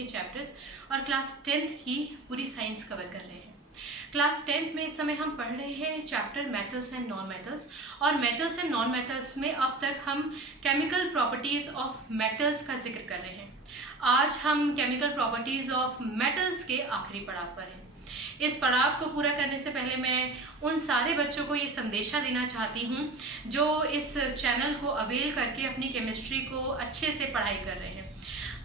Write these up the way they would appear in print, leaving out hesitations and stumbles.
के चैप्टर्स और class 10th की पूरी साइंस कवर कर रहे हैं। क्लास 10th में इस समय हम पढ़ रहे हैं chapter metals and non metals, और मेटल्स एंड नॉन मेटल्स में अब तक हम केमिकल प्रॉपर्टीज़ ऑफ मेटल्स का जिक्र कर रहे हैं। आज हम केमिकल प्रॉपर्टीज़ ऑफ मेटल्स के आखिरी पड़ाव पर हैं। इस पड़ाव को पूरा करने से पहले मैं उन सारे बच्चों को ये संदेशा देना चाहती हूँ जो इस चैनल को अवेल करके अपनी केमिस्ट्री को अच्छे से पढ़ाई कर रहे हैं।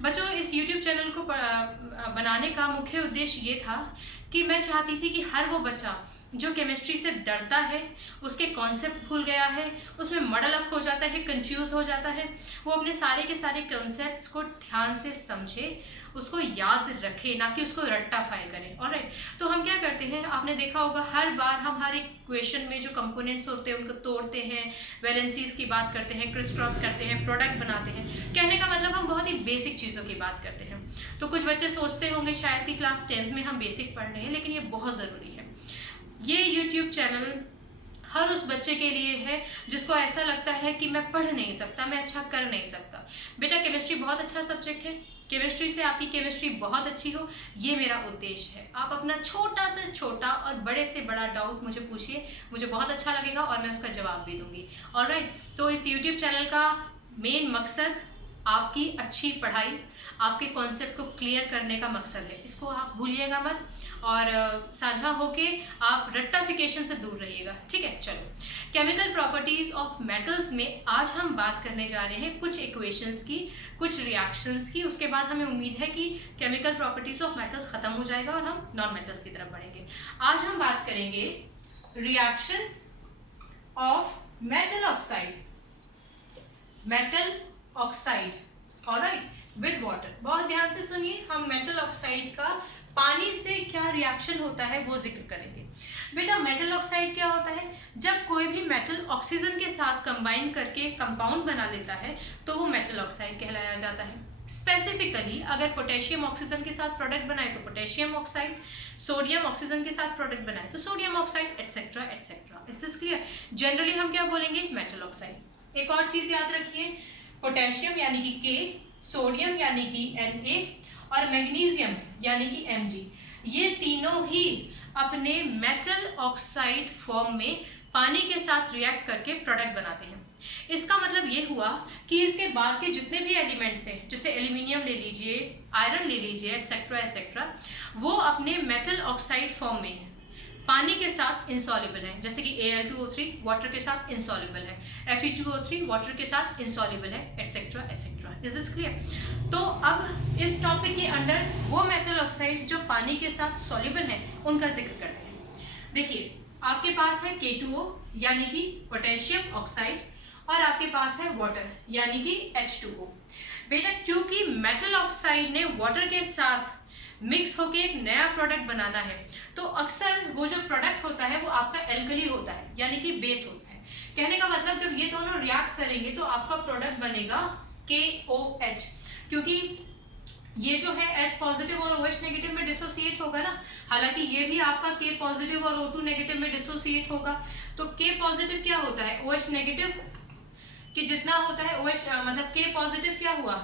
बच्चों, इस YouTube चैनल को बनाने का मुख्य उद्देश्य ये था कि मैं चाहती थी कि हर वो बच्चा जो केमिस्ट्री से डरता है, उसके कॉन्सेप्ट भूल गया है, उसमें मडल अप हो जाता है, कंफ्यूज हो जाता है, वो अपने सारे के सारे कॉन्सेप्ट्स को ध्यान से समझे, उसको याद रखे, ना कि उसको रट्टाफाई करें। ऑलराइट, तो हम क्या करते हैं, आपने देखा होगा हर बार हम हर एक क्वेश्चन में जो कंपोनेंट्स होते हैं उनको तोड़ते हैं, वैलेंसीज की बात करते हैं, क्रिस क्रॉस करते हैं, प्रोडक्ट बनाते हैं। कहने का मतलब हम बहुत ही बेसिक चीज़ों की बात करते हैं। तो कुछ बच्चे सोचते होंगे शायद कि क्लास 10th में हम बेसिक पढ़ रहे हैं, लेकिन ये बहुत ज़रूरी है। ये YouTube चैनल हर उस बच्चे के लिए है जिसको ऐसा लगता है कि मैं पढ़ नहीं सकता, मैं अच्छा कर नहीं सकता। बेटा, केमिस्ट्री बहुत अच्छा सब्जेक्ट है, केमिस्ट्री से आपकी केमिस्ट्री बहुत अच्छी हो, ये मेरा उद्देश्य है। आप अपना छोटा से छोटा और बड़े से बड़ा डाउट मुझे पूछिए, मुझे बहुत अच्छा लगेगा और मैं उसका जवाब भी दूंगी। ऑलराइट, तो इस YouTube चैनल का मेन मकसद आपकी अच्छी पढ़ाई, आपके कॉन्सेप्ट को क्लियर करने का मकसद है। इसको आप भूलिएगा मत और साझा होके आप रट्टाफिकेशन से दूर रहिएगा, ठीक है। चलो, केमिकल प्रॉपर्टीज ऑफ मेटल्स में आज हम बात करने जा रहे हैं कुछ इक्वेशंस की, कुछ रिएक्शंस की। उसके बाद हमें उम्मीद है कि केमिकल प्रॉपर्टीज ऑफ मेटल्स खत्म हो जाएगा और हम नॉन मेटल्स की तरफ बढ़ेंगे। आज हम बात करेंगे reaction of metal oxide alright with water. बहुत ध्यान से सुनिए, हम मेटल ऑक्साइड का पानी से क्या रिएक्शन होता है वो जिक्र करेंगे। बेटा, मेटल ऑक्साइड क्या होता है? जब कोई भी मेटल ऑक्सीजन के साथ कंबाइन करके कंपाउंड बना लेता है तो वो मेटल ऑक्साइड कहलाया जाता है। स्पेसिफिकली अगर पोटेशियम ऑक्सीजन के साथ प्रोडक्ट बनाए तो पोटेशियम ऑक्साइड, सोडियम ऑक्सीजन के साथ प्रोडक्ट बनाए तो sodium oxide, etcetera etcetera. Is this clear? Generally हम क्या बोलेंगे? Metal oxide. एक और चीज याद रखिए, पोटेशियम यानी कि के, सोडियम यानी कि Na और मैग्नीशियम यानी कि Mg, ये तीनों ही अपने मेटल ऑक्साइड फॉर्म में पानी के साथ रिएक्ट करके प्रोडक्ट बनाते हैं। इसका मतलब ये हुआ कि इसके बाद के जितने भी एलिमेंट्स हैं, जैसे एल्यूमिनियम ले लीजिए, आयरन ले लीजिए, एटसेट्रा एटसेट्रा, वो अपने मेटल ऑक्साइड फॉर्म में है, पानी के साथ इंसॉल्युबल है। जैसे कि Al2O3 वाटर के साथ इंसॉल्युबल है, Fe2O3 वाटर के साथ इंसॉल्युबल है, etcetera etcetera. Is this clear? तो अब इस टॉपिक के अंडर वो मेटल ऑक्साइड जो पानी के साथ सॉल्युबल है उनका जिक्र करते हैं। देखिए, आपके पास है K2O यानी कि पोटेशियम ऑक्साइड, और आपके पास है वाटर यानी कि H2O। बेटा, क्योंकि मेटल ऑक्साइड ने वाटर के साथ मिक्स होके एक नया प्रोडक्ट बनाना है, तो अक्सर वो जो प्रोडक्ट होता है वो आपका एल्कली होता है, यानी कि बेस होता है। कहने का मतलब जब ये दोनों रिएक्ट करेंगे तो आपका प्रोडक्ट बनेगा KOH, क्योंकि ये जो है H पॉजिटिव और OH नेगेटिव में डिसोसिएट होगा ना। हालांकि ये भी आपका K पॉजिटिव और O2 नेगेटिव में डिसोसिएट होगा। तो K पॉजिटिव क्या होता है? OH नेगेटिव कि जितना होता है OH, मतलब K पॉजिटिव क्या हुआ?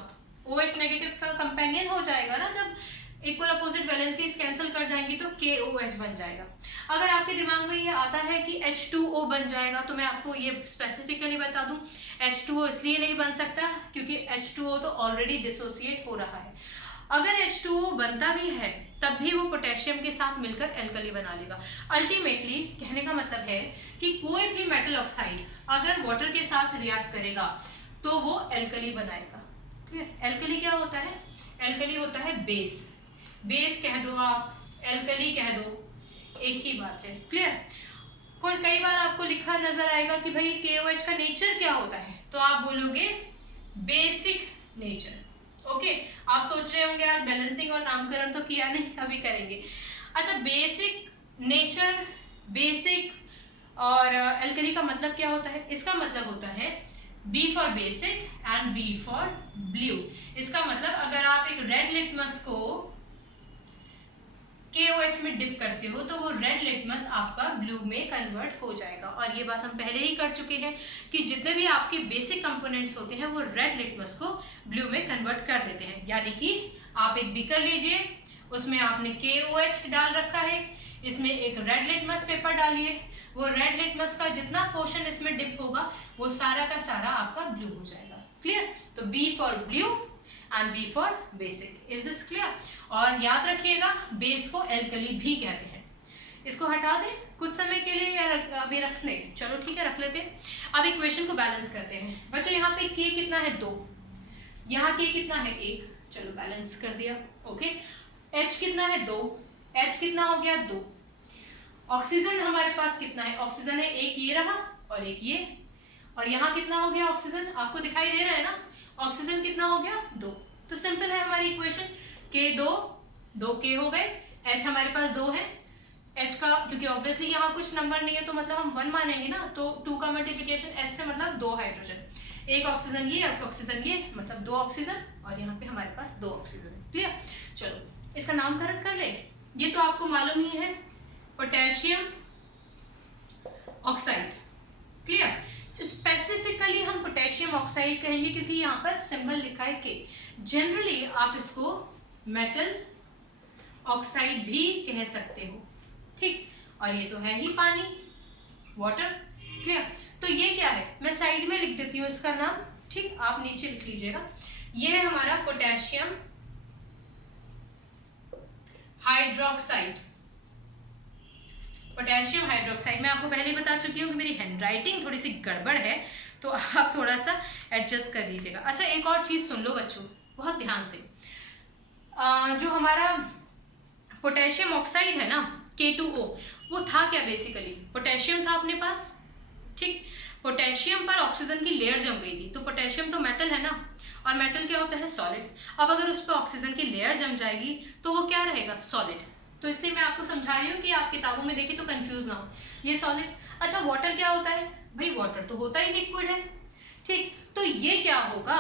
OH नेगेटिव का कंपेनियन हो जाएगा ना। जब इक्वल अपोजिट वैलेंसीज कैंसिल कर जाएंगी तो KOH बन जाएगा। अगर आपके दिमाग में ये आता है कि H2O बन जाएगा, तो मैं आपको ये स्पेसिफिकली बता दूं, H2O इसलिए नहीं बन सकता क्योंकि H2O तो ऑलरेडी डिसोसिएट हो रहा है। अगर H2O बनता भी है तब भी वो पोटेशियम के साथ मिलकर एल्कली बना लेगा। अल्टीमेटली कहने का मतलब है कि कोई भी मेटल ऑक्साइड अगर वाटर के साथ रिएक्ट करेगा तो वो एल्कली बनाएगा। एल्कली क्या होता है? एल्कली होता है बेस। बेस कह दो आप, एल्कली कह दो, एक ही बात है। क्लियर? कई बार आपको लिखा नजर आएगा कि भाई KOH का नेचर क्या होता है, तो आप बोलोगे बेसिक नेचर। ओके, आप सोच रहे होंगे यार बैलेंसिंग और नामकरण तो किया नहीं, अभी करेंगे। अच्छा, बेसिक नेचर, बेसिक और एल्कली का मतलब क्या होता है? इसका मतलब होता है B for basic and B for blue. इसका मतलब अगर आप एक रेड लिटमस को KOH में डिप करते हो तो वो रेड लिटमस आपका ब्लू में कन्वर्ट हो जाएगा। और ये बात हम पहले ही कर चुके हैं कि जितने भी आपके बेसिक कंपोनेंट्स होते हैं वो रेड लिटमस को ब्लू में कन्वर्ट कर देते हैं, यानी कि आप एक बीकर लीजिए, उसमें आपने KOH डाल रखा है, इसमें एक रेड लिटमस पेपर डालिए, वो रेड लिटमस का जितना पोर्शन इसमें डिप होगा वो सारा का सारा आपका ब्लू हो जाएगा। क्लियर? तो B for blue and B for basic. Is this clear? और याद रखिएगा बेस को एल्कली भी कहते हैं। इसको हटा दें कुछ समय के लिए या अभी रख लें? चलो ठीक है, रख लेते हैं। अब इक्वेशन को बैलेंस करते हैं बच्चों। यहाँ पे K कितना है 2, यहाँ K कितना है 1, चलो बैलेंस कर दिया। ओके, H कितना है 2, H कितना हो गया 2। ऑक्सीजन हमारे पास कितना है? ऑक्सीजन है एक ये रहा और एक ये, और यहाँ कितना हो गया ऑक्सीजन? आपको दिखाई दे रहा है ना, ऑक्सीजन कितना हो गया 2। तो सिंपल है हमारी इक्वेशन, K 2 K हो गए, H हमारे पास 2 है, H का क्योंकि ऑब्वियसली यहाँ कुछ नंबर नहीं है तो मतलब हम 1 मानेंगे ना, तो 2 का मल्टीप्लिकेशन H से मतलब 2 हाइड्रोजन, एक ऑक्सीजन ये, एक ऑक्सीजन ये, मतलब 2 ऑक्सीजन, और यहाँ पे हमारे पास 2 ऑक्सीजन है। क्लियर? चलो इसका नामकरण कर ले। ये तो आपको मालूम ही है, पोटेशियम ऑक्साइड। क्लियर? स्पेसिफिकली हम पोटेशियम ऑक्साइड कहेंगे क्योंकि यहाँ पर सिंबल लिखा है K। जनरली आप इसको मेटल ऑक्साइड भी कह सकते हो, ठीक? और ये तो है ही पानी, वाटर। क्लियर? तो ये क्या है, मैं साइड में लिख देती हूँ इसका नाम, ठीक? आप नीचे लिख लीजिएगा। ये है हमारा पोटेशियम हाइड्रोक्साइड। पोटेशियम हाइड्रोक्साइड मैं आपको पहले ही बता चुकी हूँ कि मेरी हैंडराइटिंग थोड़ी सी गड़बड़ है, तो आप थोड़ा सा एडजस्ट कर लीजिएगा। अच्छा, एक और चीज़ सुन लो बच्चों बहुत ध्यान से। जो हमारा पोटेशियम ऑक्साइड है ना K2O, वो था क्या? बेसिकली पोटेशियम था अपने पास, ठीक? पोटेशियम पर ऑक्सीजन की लेयर जम गई थी, तो पोटेशियम तो मेटल है ना, और मेटल क्या होता है? सॉलिड। अब अगर उस पर ऑक्सीजन की लेयर जम जाएगी तो वो क्या रहेगा? सॉलिड। तो इसलिए मैं आपको समझा रही हूँ कि आप किताबों में देखिए तो कंफ्यूज ना हो, ये सॉलिड। अच्छा, वाटर क्या होता है भाई? वाटर तो होता ही लिक्विड है, ठीक? तो ये क्या होगा,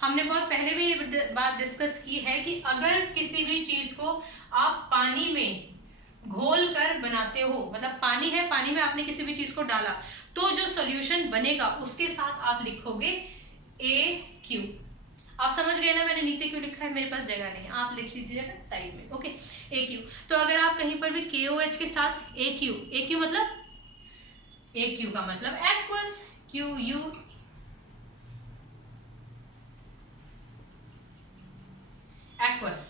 हमने बहुत पहले भी ये बात डिस्कस की है कि अगर किसी भी चीज को आप पानी में घोल कर बनाते हो, मतलब पानी है, पानी में आपने किसी भी चीज को डाला, तो जो सॉल्यूशन बनेगा उसके साथ आप लिखोगे AQ। आप समझ गए ना मैंने नीचे क्यों लिखा है? मेरे पास जगह नहीं है, आप लिख लीजिएगा साइड में। Okay, AQ। तो अगर आप कहीं पर भी KOH के साथ AQ मतलब AQ का मतलब एक्वस, QU एक्वस,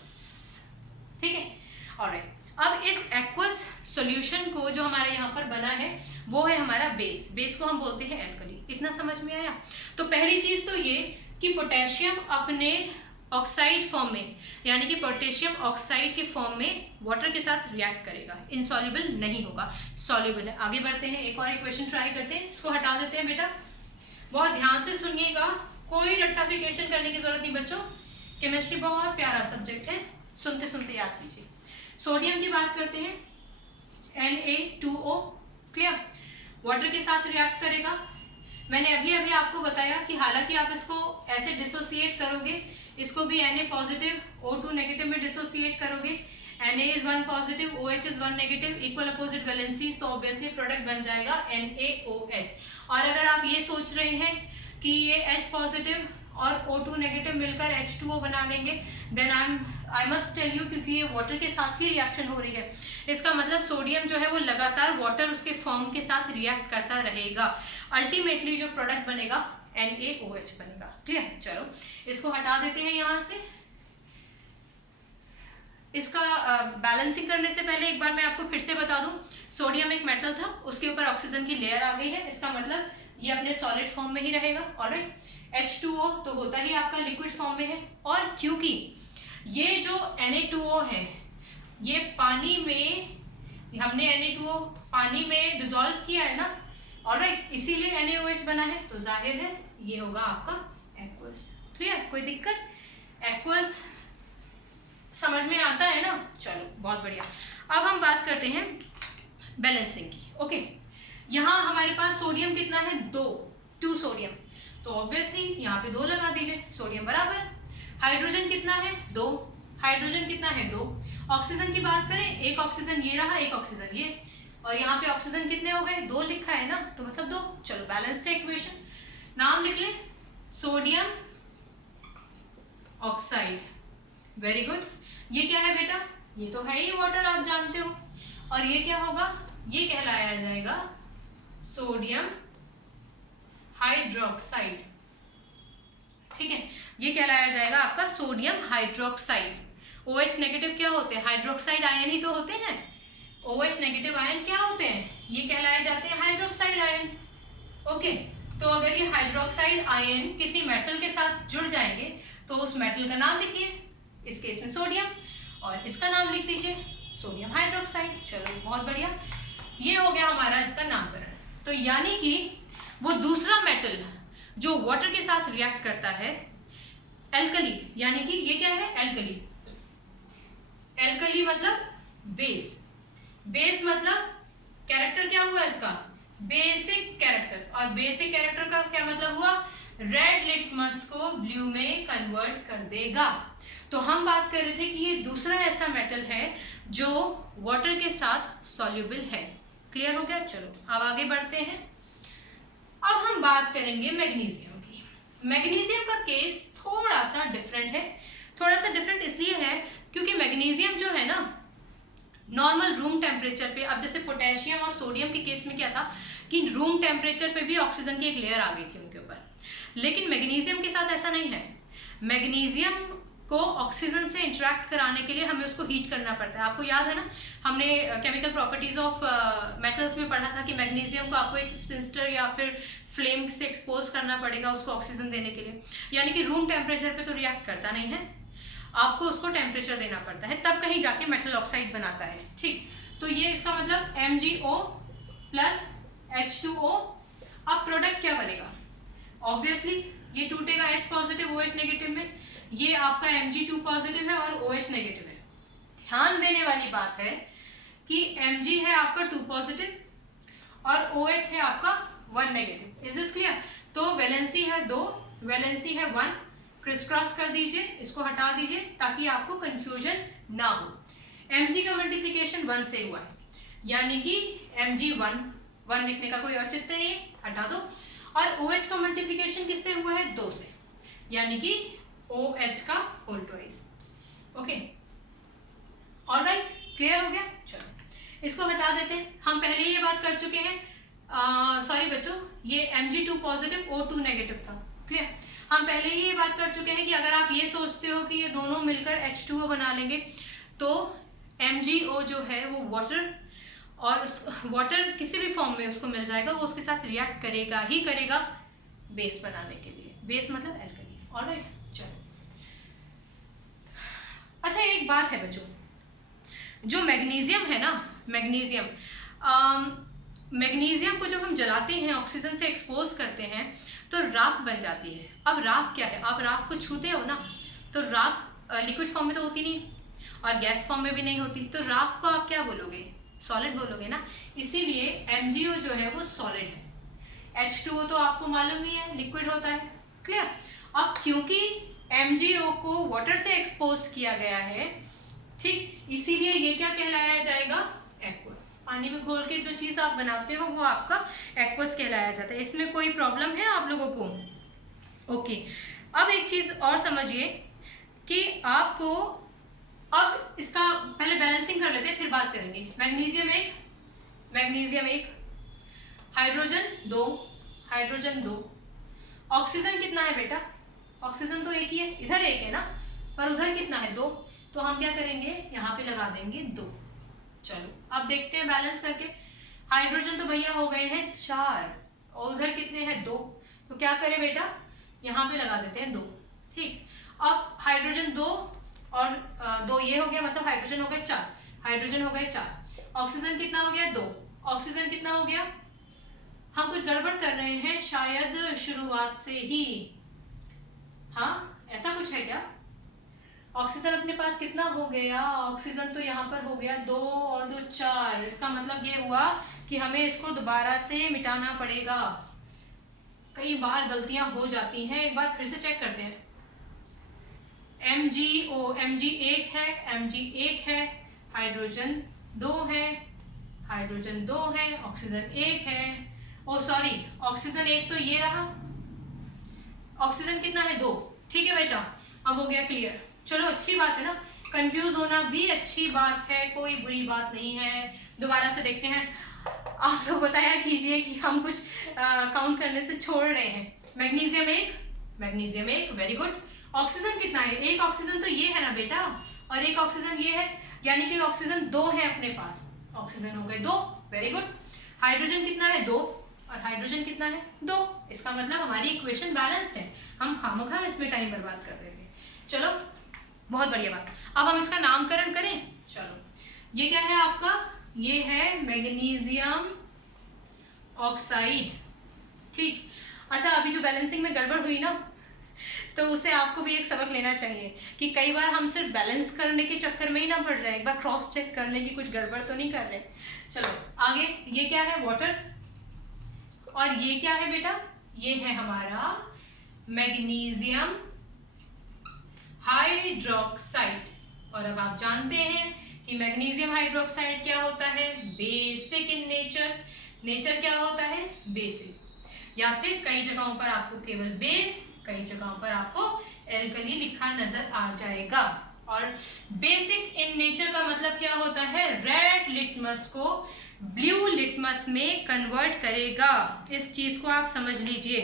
ठीक है? ऑलराइट, अब इस एक्वस सॉल्यूशन को जो हमारे यहाँ पर बना है वो है हमारा बेस। बेस को हम बोलते हैं एल्कली। इतना समझ में आया? तो पहली चीज तो ये कि पोटेशियम अपने ऑक्साइड फॉर्म में, यानी कि पोटेशियम ऑक्साइड के फॉर्म में वाटर के साथ रिएक्ट करेगा, इनसॉल्युबल नहीं होगा, सॉल्युबल है। आगे बढ़ते हैं, एक और इक्वेशन ट्राई करते हैं। इसको हटा देते हैं बेटा, बहुत ध्यान से सुनिएगा, कोई रट्टाफिकेशन करने की जरूरत नहीं बच्चों। केमिस्ट्री बहुत प्यारा सब्जेक्ट है, सुनते सुनते याद कीजिए। सोडियम की बात करते हैं, Na2O। क्लियर? वाटर के साथ रिएक्ट करेगा। मैंने अभी अभी आपको बताया कि हालांकि आप इसको ऐसे डिसोसिएट करोगे, इसको भी Na पॉजिटिव O2 नेगेटिव में डिसोसिएट करोगे, Na is 1 positive, OH is 1 negative, equal opposite valencies, तो ऑब्वियसली प्रोडक्ट बन जाएगा NaOH। और अगर आप ये सोच रहे हैं कि ये H पॉजिटिव और O2 नेगेटिव मिलकर H2O बना लेंगे, then I must tell you, क्योंकि ये वाटर के साथ ही रिएक्शन हो रही है, इसका मतलब सोडियम जो है वो लगातार वाटर उसके फॉर्म के साथ रिएक्ट करता रहेगा, अल्टीमेटली जो प्रोडक्ट बनेगा NaOH बनेगा। क्लियर? चलो इसको हटा देते हैं यहाँ से। इसका बैलेंसिंग करने से पहले एक बार मैं आपको फिर से बता दूं, सोडियम एक मेटल था, उसके ऊपर ऑक्सीजन की लेयर आ गई है, इसका मतलब ये अपने सॉलिड फॉर्म में ही रहेगा। ऑलराइट, H2O तो होता ही आपका लिक्विड फॉर्म में है, और क्योंकि ये जो Na2O है ये पानी में, हमने Na2O पानी में डिसॉल्व किया है ना, ऑलराइट, इसीलिए NaOH बना है, तो जाहिर है ये होगा आपका एक्वस। क्लियर? कोई दिक्कत? एक्वस समझ में आता है ना? चलो बहुत बढ़िया। अब हम बात करते हैं बैलेंसिंग की। ओके, यहाँ हमारे पास सोडियम कितना है? 2 सोडियम, तो ऑब्वियसली यहाँ पे 2 लगा दीजिए, सोडियम बराबर। हाइड्रोजन कितना है? 2। हाइड्रोजन कितना है? 2। ऑक्सीजन की बात करें, एक ऑक्सीजन ये रहा, एक ऑक्सीजन ये, और यहाँ पे ऑक्सीजन कितने हो गए? 2 लिखा है ना, तो मतलब 2। चलो बैलेंस्ड है इक्वेशन, नाम लिख लें सोडियम ऑक्साइड। Very good. ये क्या है बेटा? ये तो है ही वाटर, आप जानते हो। और ये क्या होगा? ये कहलाया जाएगा सोडियम हाइड्रोक्साइड। ठीक है, ये कहलाया जाएगा आपका सोडियम हाइड्रोक्साइड। OH नेगेटिव क्या होते हैं? हाइड्रोक्साइड आयन ही तो होते हैं। OH नेगेटिव आयन क्या होते हैं? ये कहलाए जाते हैं हाइड्रोक्साइड आयन। ओके, तो अगर ये हाइड्रोक्साइड आयन किसी मेटल के साथ जुड़ जाएंगे तो उस मेटल का नाम लिखिए, इस केस में सोडियम, और इसका नाम लिख दीजिए सोडियम हाइड्रोक्साइड। चलो बहुत बढ़िया, ये हो गया हमारा इसका नामकरण। तो यानी कि वो दूसरा मेटल जो वाटर के साथ रिएक्ट करता है, एल्कली, यानी कि ये क्या है? एल्कली। एल्कली मतलब बेस। बेस मतलब कैरेक्टर क्या हुआ इसका? Basic character. और बेसिक कैरेक्टर का क्या मतलब हुआ? रेड लिटमस को ब्लू में कन्वर्ट कर देगा। तो हम बात कर रहे थे कि ये दूसरा ऐसा मेटल है जो वाटर के साथ सॉल्युबल है। क्लियर हो गया? चलो अब आगे बढ़ते हैं। अब हम बात करेंगे मैग्नीशियम की। मैग्नीशियम का केस थोड़ा सा डिफरेंट है। थोड़ा सा डिफरेंट इसलिए है क्योंकि मैग्नीशियम जो है ना, नॉर्मल रूम टेम्परेचर पे, अब जैसे पोटेशियम और सोडियम के केस में क्या था कि रूम टेम्परेचर पे भी ऑक्सीजन की एक लेयर आ गई थी उनके ऊपर, लेकिन मैग्नीशियम के साथ ऐसा नहीं है। मैग्नीशियम को ऑक्सीजन से इंटरेक्ट कराने के लिए हमें उसको हीट करना पड़ता है। आपको याद है ना, हमने केमिकल प्रॉपर्टीज ऑफ मेटल्स में पढ़ा था कि मैग्नीशियम को आपको एक स्पिंस्टर या फिर फ्लेम से एक्सपोज करना पड़ेगा उसको ऑक्सीजन देने के लिए। यानी कि रूम टेम्परेचर पे तो रिएक्ट करता नहीं है, आपको उसको टेम्परेचर देना पड़ता है, तब कहीं जाके मेटल ऑक्साइड बनाता है। ठीक, तो ये इसका मतलब MgO प्लस H2O। अब प्रोडक्ट क्या बनेगा? ऑब्वियसली ये टूटेगा H पॉजिटिव OH नेगेटिव में। ये आपका Mg2 पॉजिटिव है और OH नेगेटिव है। ध्यान देने वाली बात है कि Mg है आपका 2 पॉजिटिव और OH है आपका 1 नेगेटिव। Is this clear? तो वैलेंसी है 2, वैलेंसी है 1, क्रिस क्रॉस कर दीजिए, इसको हटा दीजिए ताकि आपको कंफ्यूजन ना हो। Mg का मल्टीप्लिकेशन 1 से हुआ है, यानी कि Mg1, 1 लिखने का कोई औचित्य नहीं है, हटा दो। और OH का मल्टीप्लिकेशन किससे हुआ है? 2 से, यानी कि OH का whole twice. Okay, alright, clear हो गया? चलो इसको हटा देते हैं। हम पहले ये बात कर चुके हैं, सॉरी बच्चों, ये Mg2 पॉजिटिव O2 नेगेटिव था। क्लियर? हम पहले ही ये बात कर चुके हैं कि अगर आप ये सोचते हो कि ये दोनों मिलकर H2O बना लेंगे तो MgO जो है वो वाटर, और उस वाटर किसी भी फॉर्म में उसको मिल जाएगा, वो उसके साथ रिएक्ट करेगा ही करेगा बेस बनाने के लिए। बेस मतलब एल्कली। ऑलराइट, चलो अच्छा एक बात है बच्चों, जो मैग्नीशियम है ना, मैग्नीशियम को जब हम जलाते हैं, ऑक्सीजन से एक्सपोज करते हैं तो राख बन जाती है। अब राख क्या है? आप राख को छूते हो ना, तो राख लिक्विड फॉर्म में तो होती नहीं और गैस फॉर्म में भी नहीं होती, तो राख को आप क्या बोलोगे? सॉलिड बोलोगे ना। इसीलिए MgO जो है वो सॉलिड है। H2O तो आपको मालूम ही है लिक्विड होता है। क्लियर? अब क्योंकि MgO को वाटर से एक्सपोज किया गया है, ठीक, इसीलिए ये क्या कहलाया जाएगा? एक्वस। पानी में घोल के जो चीज आप बनाते हो वो आपका एक्वस कहलाया जाता है। इसमें कोई प्रॉब्लम है आप लोगों को? ओके, अब एक चीज और समझिए कि आपको, अब इसका पहले बैलेंसिंग कर लेते हैं फिर बात करेंगे। मैग्नीशियम 1, हाइड्रोजन 2, हाइड्रोजन 2, ऑक्सीजन कितना है बेटा? ऑक्सीजन तो एक ही है, इधर एक है ना, पर उधर कितना है? 2, तो हम क्या करेंगे? यहाँ पे लगा देंगे 2। चलो अब देखते हैं बैलेंस करके। हाइड्रोजन तो भैया हो गए हैं 4 और उधर कितने हैं? 2, तो क्या करें बेटा? यहाँ पे लगा देते हैं 2। ठीक, अब हाइड्रोजन 2 और 2 ये हो गया, मतलब हाइड्रोजन हो गए 4, हाइड्रोजन हो गए 4, ऑक्सीजन कितना हो गया? 2, ऑक्सीजन कितना हो गया? हम कुछ गड़बड़ कर रहे हैं शायद शुरुआत से ही। हाँ, ऐसा कुछ है क्या? ऑक्सीजन अपने पास कितना हो गया? ऑक्सीजन तो यहाँ पर हो गया 2 और 2 4। इसका मतलब ये हुआ कि हमें इसको दोबारा से मिटाना पड़ेगा। कई बार गलतियां हो जाती हैं, एक बार फिर से चेक करते हैं। MgO, Mg 1 है, Mg 1 है, हाइड्रोजन 2 है, हाइड्रोजन 2 है, ऑक्सीजन 1 है। ओ सॉरी, ऑक्सीजन 1 तो ये रहा, ऑक्सीजन कितना है? 2। ठीक है बेटा, अब हो गया क्लियर। चलो अच्छी बात है ना, कंफ्यूज होना भी अच्छी बात है, कोई बुरी बात नहीं है। दोबारा से देखते हैं, आप लोग बताया कीजिए कि हम कुछ काउंट करने से छोड़ रहे हैं। मैग्नीशियम एक, वेरी गुड। ऑक्सीजन कितना है? एक ऑक्सीजन तो ये है ना बेटा, और एक ऑक्सीजन ये है, यानी कि ऑक्सीजन 2 है अपने पास। ऑक्सीजन हो गए 2, वेरी गुड। हाइड्रोजन कितना है? 2, और हाइड्रोजन कितना है? 2। इसका मतलब हमारी इक्वेशन बैलेंस्ड है, हम खामखा इसमें टाइम बर्बाद कर रहे हैं। चलो बहुत बढ़िया बात। अब हम इसका नामकरण करें। चलो, ये क्या है आपका? ये है मैग्नीशियम ऑक्साइड, ठीक। अच्छा, अभी जो बैलेंसिंग में गड़बड़ हुई ना, तो उसे आपको भी एक सबक लेना चाहिए कि कई बार हम सिर्फ बैलेंस करने के चक्कर में ही ना पड़ जाए, एक बार क्रॉस चेक करने की कुछ गड़बड़ तो नहीं कर रहे। चलो आगे, ये क्या है? वाटर। और ये क्या है बेटा? ये है हमारा मैग्नीशियम हाइड्रोक्साइड। और अब आप जानते हैं कि मैग्नीशियम हाइड्रोक्साइड क्या होता है? Basic in nature. नेचर क्या होता है? बेसिक। या फिर कई जगहों पर आपको केवल बेस, कई जगहों पर आपको एल्कली लिखा नजर आ जाएगा। और बेसिक इन नेचर का मतलब क्या होता है? रेड लिटमस को ब्लू लिटमस में कन्वर्ट करेगा। इस चीज को आप समझ लीजिए।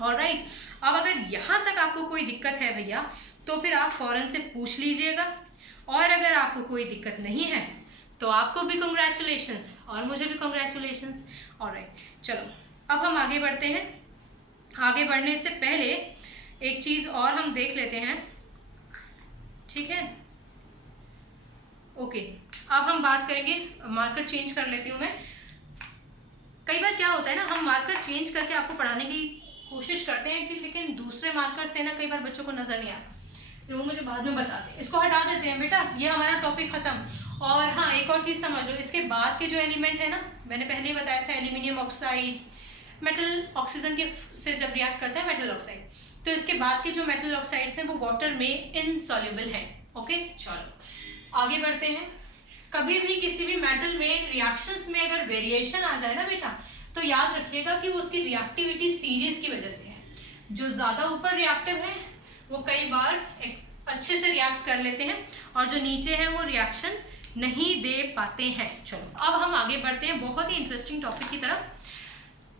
ऑलराइट, अब अगर यहां तक आपको कोई दिक्कत है भैया, तो फिर आप फौरन से पूछ लीजिएगा, और अगर आपको कोई दिक्कत नहीं है तो आपको भी कंग्रेचुलेशंस और मुझे भी कंग्रेचुलेशंस। ऑलराइट, चलो अब हम आगे बढ़ते हैं। आगे बढ़ने से पहले एक चीज और हम देख लेते हैं, ठीक है? ओके, अब हम बात करेंगे, मार्कर चेंज कर लेती हूँ मैं। कई बार क्या होता है ना, हम मार्कर चेंज करके आपको पढ़ाने की कोशिश करते हैं कि, लेकिन दूसरे मार्कर से ना कई बार बच्चों को नजर नहीं आता, तो वो मुझे बाद में बताते हैं। इसको हटा देते हैं बेटा, ये हमारा टॉपिक खत्म। और हाँ, एक और चीज समझ लो, इसके बाद के जो एलिमेंट है ना, मैंने पहले ही बताया था, एल्यूमिनियम ऑक्साइड, मेटल ऑक्सीजन के से जब रिएक्ट करता है मेटल ऑक्साइड, तो इसके बाद के जो मेटल ऑक्साइड्स हैं वो वाटर में इनसॉल्युबल हैं। ओके, चलो आगे बढ़ते हैं। कभी भी किसी भी मेटल में रिएक्शंस में अगर वेरिएशन आ जाए ना बेटा, तो याद रखिएगा कि वो उसकी रिएक्टिविटी सीरीज की वजह से है। जो ज्यादा ऊपर रिएक्टिव है वो कई बार अच्छे से रिएक्ट कर लेते हैं, और जो नीचे है वो रिएक्शन नहीं दे पाते हैं। चलो अब हम आगे बढ़ते हैं बहुत ही इंटरेस्टिंग टॉपिक की तरफ,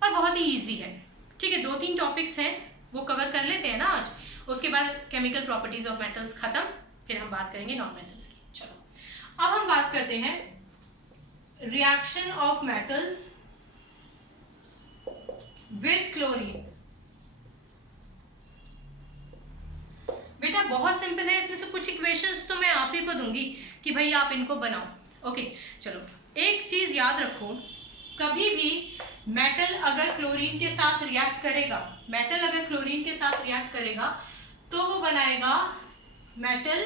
और बहुत ही इजी है, ठीक है? 2-3 टॉपिक्स हैं, वो कवर कर लेते हैं ना आज, उसके बाद केमिकल प्रॉपर्टीज ऑफ मेटल्स खत्म, फिर हम बात करेंगे नॉन मेटल्स की। चलो अब हम बात करते हैं reaction of metals with chlorine. बेटा बहुत सिंपल है, इसमें से कुछ इक्वेशंस तो मैं आप ही को दूंगी कि भाई आप इनको बनाओ। ओके, चलो एक चीज याद रखो, कभी भी मेटल अगर क्लोरीन के साथ रिएक्ट करेगा, मेटल अगर क्लोरीन के साथ रिएक्ट करेगा तो वो बनाएगा मेटल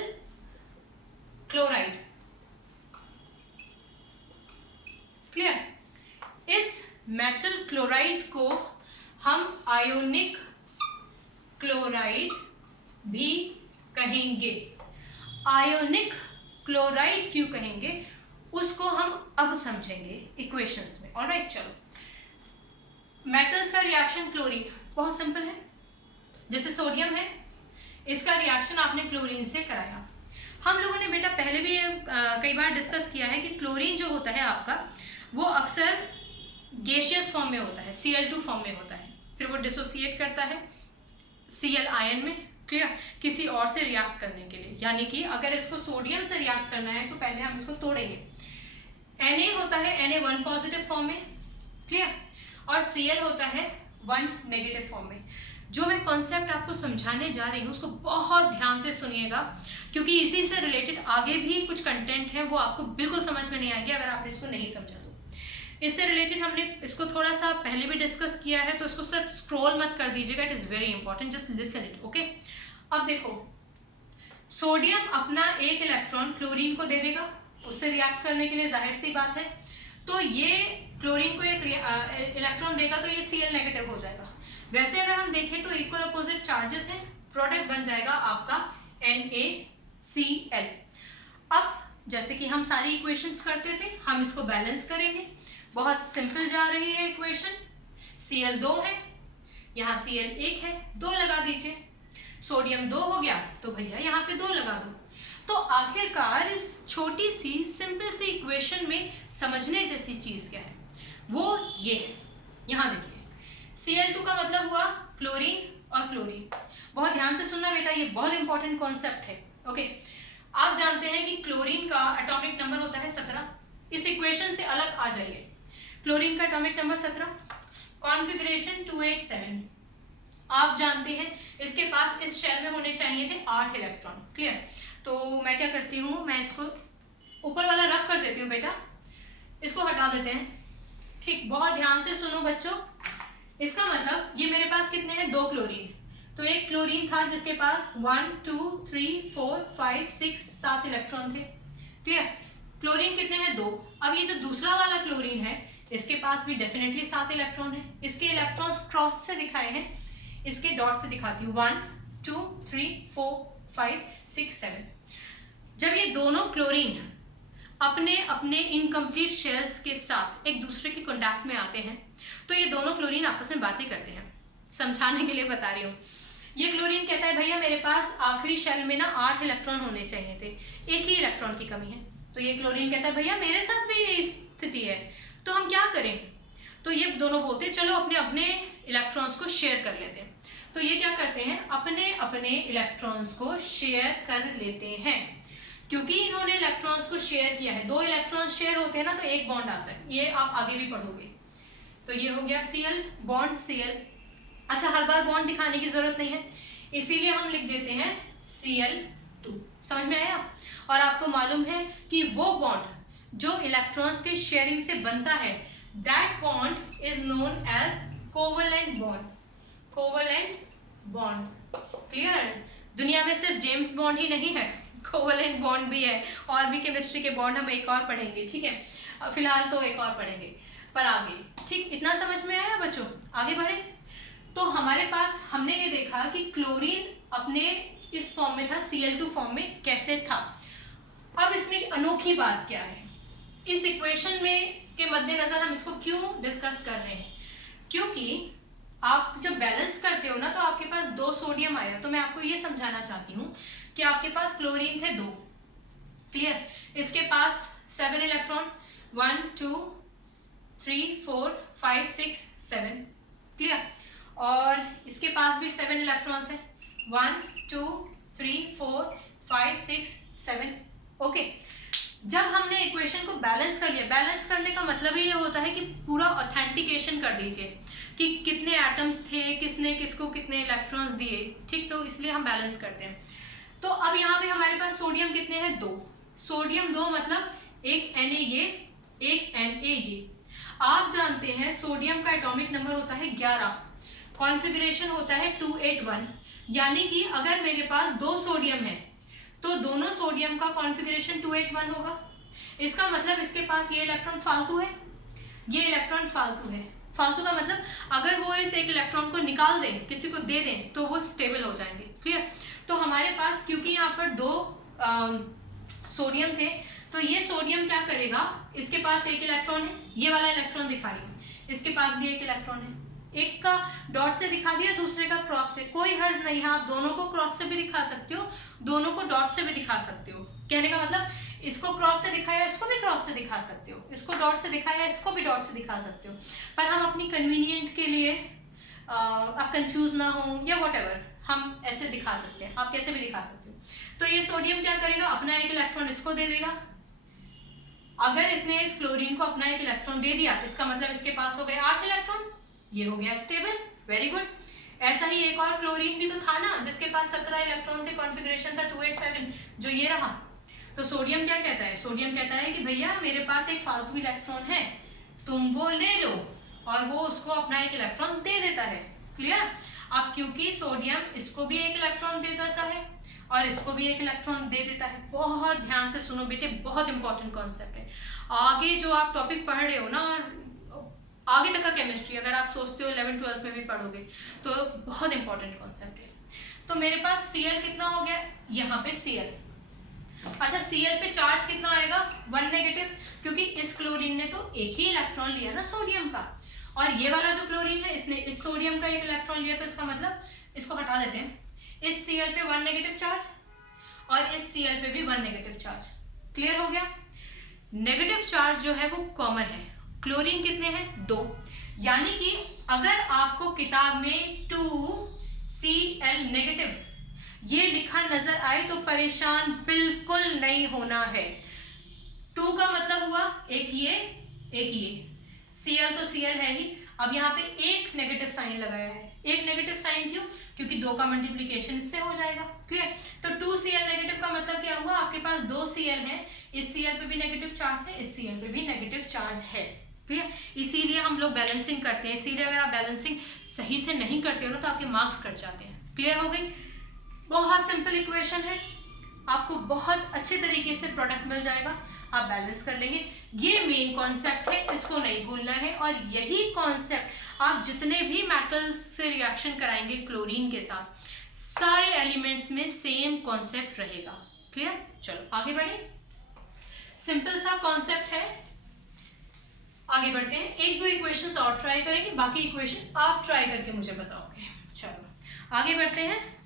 क्लोराइड। क्लियर? इस मेटल क्लोराइड को हम आयोनिक क्लोराइड भी कहेंगे। आयोनिक क्लोराइड क्यों कहेंगे उसको हम अब समझेंगे इक्वेशंस में। ऑलराइट, चलो मेटल्स का रिएक्शन क्लोरीन बहुत सिंपल है। जैसे सोडियम है, इसका रिएक्शन आपने क्लोरीन से कराया। हम लोगों ने बेटा पहले भी कई बार डिस्कस किया है कि क्लोरीन जो होता है आपका, वो अक्सर गैसियस फॉर्म में होता है, Cl2 फॉर्म में होता है, फिर वो डिसोसिएट करता है Cl आयन में। क्लियर? किसी और से रिएक्ट करने के लिए, यानी कि अगर इसको सोडियम से रिएक्ट करना है तो पहले हम इसको तोड़ेंगे। Na होता है Na1 पॉजिटिव फॉर्म में, क्लियर? और Cl होता है 1 नेगेटिव फॉर्म में। जो मैं कॉन्सेप्ट आपको समझाने जा रही हूँ उसको बहुत ध्यान से सुनिएगा, क्योंकि इसी से रिलेटेड आगे भी कुछ कंटेंट है वो आपको बिल्कुल समझ में नहीं आएंगे अगर आपने इसको नहीं समझा तो। इससे रिलेटेड हमने इसको थोड़ा सा पहले भी डिस्कस किया है, तो इसको सिर्फ स्क्रॉल मत कर दीजिएगा, it is very important, just listen it. Okay, अब देखो सोडियम अपना एक इलेक्ट्रॉन क्लोरीन को दे देगा उससे रिएक्ट करने के लिए, जाहिर सी बात है। तो ये क्लोरीन को एक इलेक्ट्रॉन देगा तो ये Cl नेगेटिव हो जाएगा। वैसे अगर हम देखें तो इक्वल अपोजिट चार्जेस हैं, प्रोडक्ट बन जाएगा आपका NaCl। अब जैसे कि हम सारी इक्वेशंस करते थे, हम इसको बैलेंस करेंगे। बहुत सिंपल जा रही है इक्वेशन। Cl 2 है, यहाँ Cl 1 है, 2 लगा दीजिए। सोडियम 2 हो गया तो भैया यहाँ पे 2 लगा दो। तो आखिरकार इस छोटी सी सिंपल सी इक्वेशन में समझने जैसी चीज क्या है, वो ये है। यहाँ देखिए Cl2 का मतलब हुआ क्लोरीन और क्लोरीन। बहुत ध्यान से सुनना बेटा, ये बहुत इंपॉर्टेंट कॉन्सेप्ट है। ओके, आप जानते हैं कि क्लोरीन का एटॉमिक नंबर होता है 17। इस इक्वेशन से अलग आ जाइए, क्लोरीन का एटॉमिक नंबर 17, कॉन्फ़िगरेशन 287। आप जानते हैं इसके पास इस शेल में होने चाहिए थे 8 इलेक्ट्रॉन। क्लियर? तो मैं क्या करती हूँ, मैं इसको ऊपर वाला रब कर देती हूँ बेटा, इसको हटा देते हैं। ठीक, बहुत ध्यान से सुनो बच्चों। इसका मतलब ये मेरे पास कितने हैं, 2 क्लोरीन। तो एक क्लोरीन था जिसके पास 1 2 3 4 5 6 7 इलेक्ट्रॉन थे। क्लियर? क्लोरीन कितने हैं, 2। अब ये जो दूसरा वाला क्लोरीन है इसके पास भी डेफिनेटली 7 इलेक्ट्रॉन है। इसके इलेक्ट्रॉन्स क्रॉस से दिखाए हैं, इसके डॉट से दिखाती हूँ, 1 2 3 4 5 6 7। जब ये दोनों क्लोरीन अपने अपने इनकम्प्लीट शेल्स के साथ एक दूसरे के कॉन्टैक्ट में आते हैं तो ये दोनों क्लोरीन आपस में बातें करते हैं। समझाने के लिए बता रही हूँ। ये क्लोरीन कहता है भैया मेरे पास आखिरी शेल में ना 8 इलेक्ट्रॉन होने चाहिए थे, एक ही इलेक्ट्रॉन की कमी है। तो ये क्लोरीन कहता है भैया मेरे साथ भी यही स्थिति है, तो हम क्या करें। तो ये दोनों बोलते हैं चलो अपने अपने इलेक्ट्रॉन्स को शेयर कर लेते हैं। तो ये क्या करते हैं, अपने अपने इलेक्ट्रॉन्स को शेयर कर लेते हैं। क्योंकि इन्होंने इलेक्ट्रॉन्स को शेयर किया है, 2 इलेक्ट्रॉन शेयर होते हैं ना, तो एक बॉन्ड आता है। ये आप आगे भी पढ़ोगे। तो ये हो गया Cl बॉन्ड Cl। अच्छा, हर बार बॉन्ड दिखाने की जरूरत नहीं है, इसीलिए हम लिख देते हैं Cl2। समझ में आया? और आपको मालूम है कि वो बॉन्ड जो इलेक्ट्रॉन्स के शेयरिंग से बनता है, that bond is known as covalent bond. Covalent bond. Clear? दुनिया में सिर्फ जेम्स बॉन्ड ही नहीं है, कोवलेंट बॉन्ड भी है, और भी केमिस्ट्री के बॉन्ड हम एक और पढ़ेंगे। ठीक है, फिलहाल तो एक और पढ़ेंगे पर आगे। ठीक, इतना समझ में आया बच्चों? आगे बढ़े। तो हमारे पास हमने ये देखा कि क्लोरीन अपने इस फॉर्म में था, Cl2 फॉर्म में कैसे था। अब इसमें अनोखी बात क्या है, इस इक्वेशन में के मद्देनजर हम इसको क्यों डिस्कस कर रहे हैं, क्योंकि आप जब बैलेंस करते हो ना तो आपके पास 2 सोडियम आया। तो मैं आपको ये समझाना चाहती हूँ कि आपके पास क्लोरीन थे 2। क्लियर? इसके पास 7 इलेक्ट्रॉन, 1 2 3 4 5 6 7। क्लियर? और इसके पास भी 7 इलेक्ट्रॉन्स हैं, 1 2 3 4 5 6 7। ओके, जब हमने इक्वेशन को बैलेंस कर लिया, बैलेंस करने का मतलब ही ये होता है कि पूरा ऑथेंटिकेशन कर दीजिए कि कितने एटम्स थे, किसने किसको कितने इलेक्ट्रॉन्स दिए। ठीक, तो इसलिए हम बैलेंस करते हैं। तो अब यहाँ पे हमारे पास सोडियम कितने हैं, 2। सोडियम 2 मतलब एक Na ये, एक Na ये। आप जानते हैं सोडियम का एटॉमिक नंबर होता है 11, कॉन्फ़िगरेशन होता है 281। यानी कि अगर मेरे पास 2 सोडियम है तो दोनों सोडियम का कॉन्फ़िगरेशन 281 होगा। इसका मतलब इसके पास ये इलेक्ट्रॉन फालतू है, ये इलेक्ट्रॉन फालतू है। फालतू का मतलब अगर वो इस एक इलेक्ट्रॉन को निकाल दें, किसी को दे दें, तो वो स्टेबल हो जाएंगे। क्लियर? तो हमारे पास क्योंकि यहाँ पर 2 सोडियम थे, तो ये सोडियम क्या करेगा, इसके पास एक इलेक्ट्रॉन है, ये वाला इलेक्ट्रॉन दिखा रही हूँ, इसके पास भी एक इलेक्ट्रॉन है। एक का डॉट से दिखा दिया, दूसरे का क्रॉस से, कोई हर्ज नहीं है। आप दोनों को क्रॉस से भी दिखा सकते हो, दोनों को डॉट से भी दिखा सकते हो। कहने का मतलब इसको क्रॉस से दिखाया, इसको भी क्रॉस से दिखा सकते हो, इसको डॉट से दिखाया, इसको भी डॉट से दिखा सकते हो। पर हम अपनी कन्वीनियंट के लिए आप कंफ्यूज ना हो या व्हाटएवर, हम ऐसे दिखा सकते हैं, आप कैसे भी दिखा सकते हो। तो ये सोडियम क्या करेगा, अपना एक इलेक्ट्रॉन इसको दे देगा। अगर इसने इस क्लोरीन को अपना एक इलेक्ट्रॉन दे दिया, इसका मतलब इसके पास हो गए 8 इलेक्ट्रॉन, ये हो गया स्टेबल। Very good. ऐसा ही एक और क्लोरीन भी तो था ना जिसके पास 17 इलेक्ट्रॉन थे, कॉन्फ़िगरेशन था 287, जो ये रहा। तो सोडियम क्या कहता है, सोडियम कहता है कि भैया मेरे पास एक फालतू इलेक्ट्रॉन है, तुम वो ले लो, और वो उसको अपना एक इलेक्ट्रॉन दे देता है। क्लियर? अब क्योंकि सोडियम इसको भी एक इलेक्ट्रॉन दे देता है और इसको भी एक इलेक्ट्रॉन दे देता है। बहुत ध्यान से सुनो बेटे, बहुत इंपॉर्टेंट कॉन्सेप्ट है। आगे जो आप टॉपिक पढ़ रहे हो ना, आगे तक का केमिस्ट्री अगर आप सोचते हो 11th 12th में भी पढ़ोगे, तो बहुत इंपॉर्टेंट कॉन्सेप्ट है। तो मेरे पास Cl कितना हो गया, यहाँ पे Cl। अच्छा, Cl पे चार्ज कितना आएगा, 1 नेगेटिव, क्योंकि इस क्लोरीन ने तो एक ही इलेक्ट्रॉन लिया ना सोडियम का, और ये वाला जो क्लोरीन है इसने इस सोडियम का एक इलेक्ट्रॉन लिया, तो इसका मतलब इसको हटा देते हैं, इस Cl पे 1 नेगेटिव चार्ज और इस Cl पे भी 1 नेगेटिव चार्ज। क्लियर हो गया? नेगेटिव चार्ज जो है वो कॉमन है। क्लोरीन कितने हैं? 2। यानी कि अगर आपको किताब में 2Cl नेगेटिव ये लिखा नजर आए तो परेशान बिल्कुल नहीं होना है। 2 का मतलब हुआ एक ये Cl तो Cl है ही। अब यहाँ पे एक नेगेटिव साइन लगाया है। एक नेगेटिव साइन क्यों? क्योंकि 2 का मल्टीप्लीकेशन इससे हो जाएगा। क्लियर? तो 2Cl नेगेटिव का मतलब क्या हुआ? आपके पास 2 Cl है, इस Cl पे भी नेगेटिव चार्ज है, इस Cl पे भी नेगेटिव चार्ज है। क्लियर? इसीलिए हम लोग बैलेंसिंग करते हैं। इसीलिए अगर आप बैलेंसिंग सही से नहीं करते हो ना तो आपके मार्क्स कट जाते हैं। क्लियर हो गई? बहुत सिंपल इक्वेशन है, आपको बहुत अच्छे तरीके से प्रोडक्ट मिल जाएगा, आप बैलेंस कर लेंगे। ये मेन कॉन्सेप्ट है, इसको नहीं भूलना है। और यही कॉन्सेप्ट आप जितने भी मेटल्स से रिएक्शन कराएंगे क्लोरीन के साथ, सारे एलिमेंट्स में सेम कॉन्सेप्ट रहेगा। क्लियर? चलो आगे बढ़े। सिंपल सा कॉन्सेप्ट है, आगे बढ़ते हैं। एक दो इक्वेशंस और ट्राई करेंगे, बाकी इक्वेशन आप ट्राई करके मुझे बताओगे। चलो आगे बढ़ते हैं।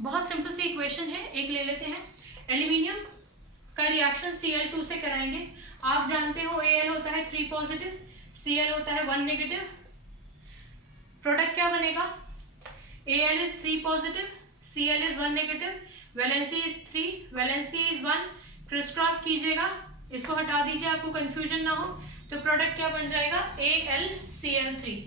बहुत सिंपल सी इक्वेशन है, एक ले लेते हैं। एल्यूमिनियम का रिएक्शन Cl2 से कराएंगे। आप जानते हो Al होता है 3 पॉजिटिव, Cl होता है 1 नेगेटिव। प्रोडक्ट क्या बनेगा? Al is 3 positive, Cl is 1 negative, valency is 3, valency is 1। Criss cross कीजिएगा, इसको हटा दीजिए, आपको कंफ्यूजन ना हो। तो प्रोडक्ट क्या बन जाएगा? AlCl3।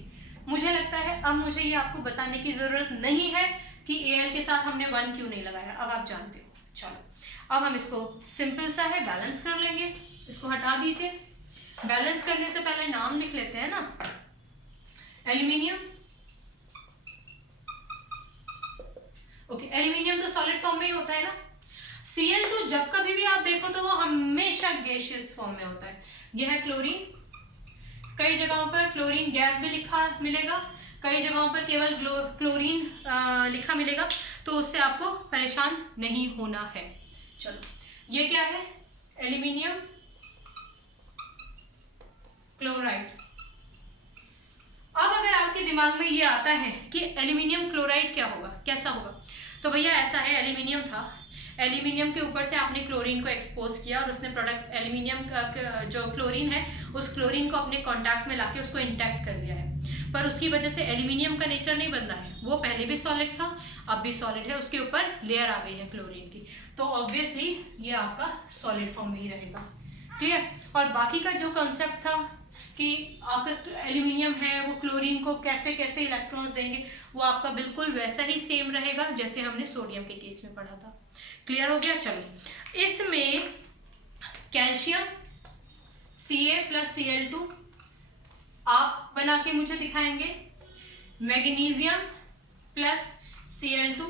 मुझे लगता है अब मुझे ये आपको बताने की जरूरत नहीं है कि Al के साथ हमने 1 क्यों नहीं लगाया, अब आप जानते हो। चलो अब हम इसको, सिंपल सा है, बैलेंस कर लेंगे। इसको हटा दीजिए। बैलेंस करने से पहले नाम लिख लेते हैं ना। एल्यूमिनियम, ओके, एल्यूमिनियम तो सॉलिड फॉर्म में ही होता है ना। Cl2 जब कभी भी आप देखो तो वो हमेशा गैसियस फॉर्म में होता है। यह है क्लोरीन। कई जगहों पर क्लोरीन गैस भी लिखा मिलेगा, कई जगहों पर केवल क्लोरीन लिखा मिलेगा, तो उससे आपको परेशान नहीं होना है। चलो ये क्या है? Aluminium chloride. अब अगर आपके दिमाग में ये आता है कि एल्यूमिनियम क्लोराइड क्या होगा, कैसा होगा, तो भैया ऐसा है, एल्यूमिनियम था, एल्यूमिनियम के ऊपर से आपने क्लोरीन को एक्सपोज किया और उसने प्रोडक्ट एल्यूमिनियम का जो क्लोरीन है उस क्लोरीन को अपने कांटेक्ट में लाके उसको इंटैक्ट कर लिया है। पर उसकी वजह से एल्यूमिनियम का नेचर नहीं बदला है, वो पहले भी सॉलिड था, अब भी सॉलिड है, उसके ऊपर लेयर आ गई है क्लोरीन की, तो ऑब्वियसली ये आपका सॉलिड फॉर्म में ही रहेगा। क्लियर? और बाकी का जो कॉन्सेप्ट था कि आपका एल्यूमिनियम है वो क्लोरीन को कैसे कैसे इलेक्ट्रॉन्स देंगे, वो आपका बिल्कुल वैसा ही सेम रहेगा जैसे हमने सोडियम के केस में पढ़ा था। क्लियर हो गया? चलो इसमें कैल्शियम Ca+Cl2 आप बना के मुझे दिखाएंगे, मैग्नीशियम प्लस Cl2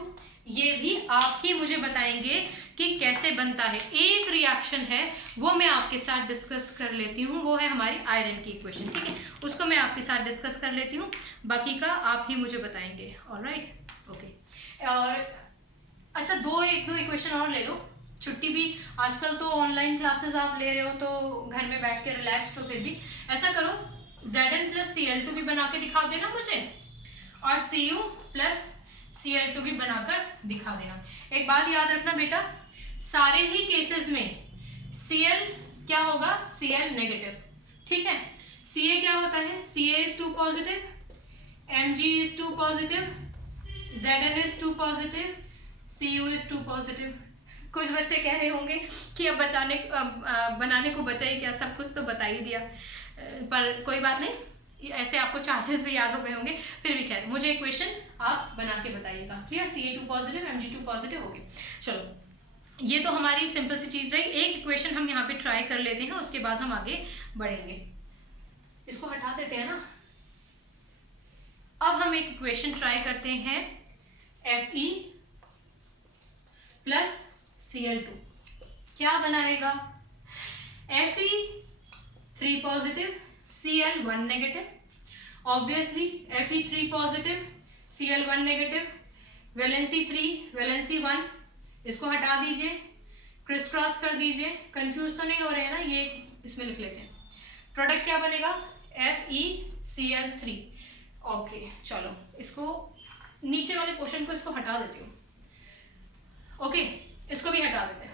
ये भी आप ही मुझे बताएंगे कि कैसे बनता है। एक रिएक्शन है वो मैं आपके साथ डिस्कस कर लेती हूँ, वो है हमारी आयरन की इक्वेशन। ठीक है, उसको मैं आपके साथ डिस्कस कर लेती हूँ, बाकी का आप ही मुझे बताएंगे। Alright, okay. और अच्छा, एक दो इक्वेशन और ले लो। छुट्टी भी, आजकल तो ऑनलाइन क्लासेस आप ले रहे हो तो घर में बैठ के रिलैक्स, तो फिर भी ऐसा करो, Zn+Cl2 भी बना के दिखा देना मुझे, और Cu+Cl2 भी बनाकर दिखा देना। एक बात याद रखना बेटा, सारे ही केसेस में Cl क्या होगा? Cl negative. ठीक है, Ca क्या होता है? Ca is 2 positive, Mg is 2 positive, Zn is 2 positive, Cu is 2 positive. कुछ बच्चे कह रहे होंगे कि अब बनाने को बचा ही क्या, सब कुछ तो बता ही दिया, पर कोई बात नहीं, ऐसे आपको चार्जेस भी याद हो गए होंगे, फिर भी खैर मुझे इक्वेशन आप बना के बताइएगा। Clear? Ca2 positive, Mg2 positive. Okay, चलो ये तो हमारी सिंपल सी चीज रही। एक इक्वेशन हम यहाँ पे ट्राई कर लेते हैं, उसके बाद हम आगे बढ़ेंगे। इसको हटा देते हैं ना। अब हम एक इक्वेशन ट्राई करते हैं, Fe+Cl2 क्या बनाएगा? Fe 3 positive, Cl 1 negative. Obviously Fe 3 positive, Cl 1 negative, valency 3, valency 1, इसको हटा दीजिए, क्रिस क्रॉस कर दीजिए। कंफ्यूज तो नहीं हो रहे हैं ना? ये इसमें लिख लेते हैं। प्रोडक्ट क्या बनेगा? FeCl3। ओके, चलो इसको नीचे वाले पोर्शन को इसको हटा देती हूँ। ओके, इसको भी हटा देते हैं।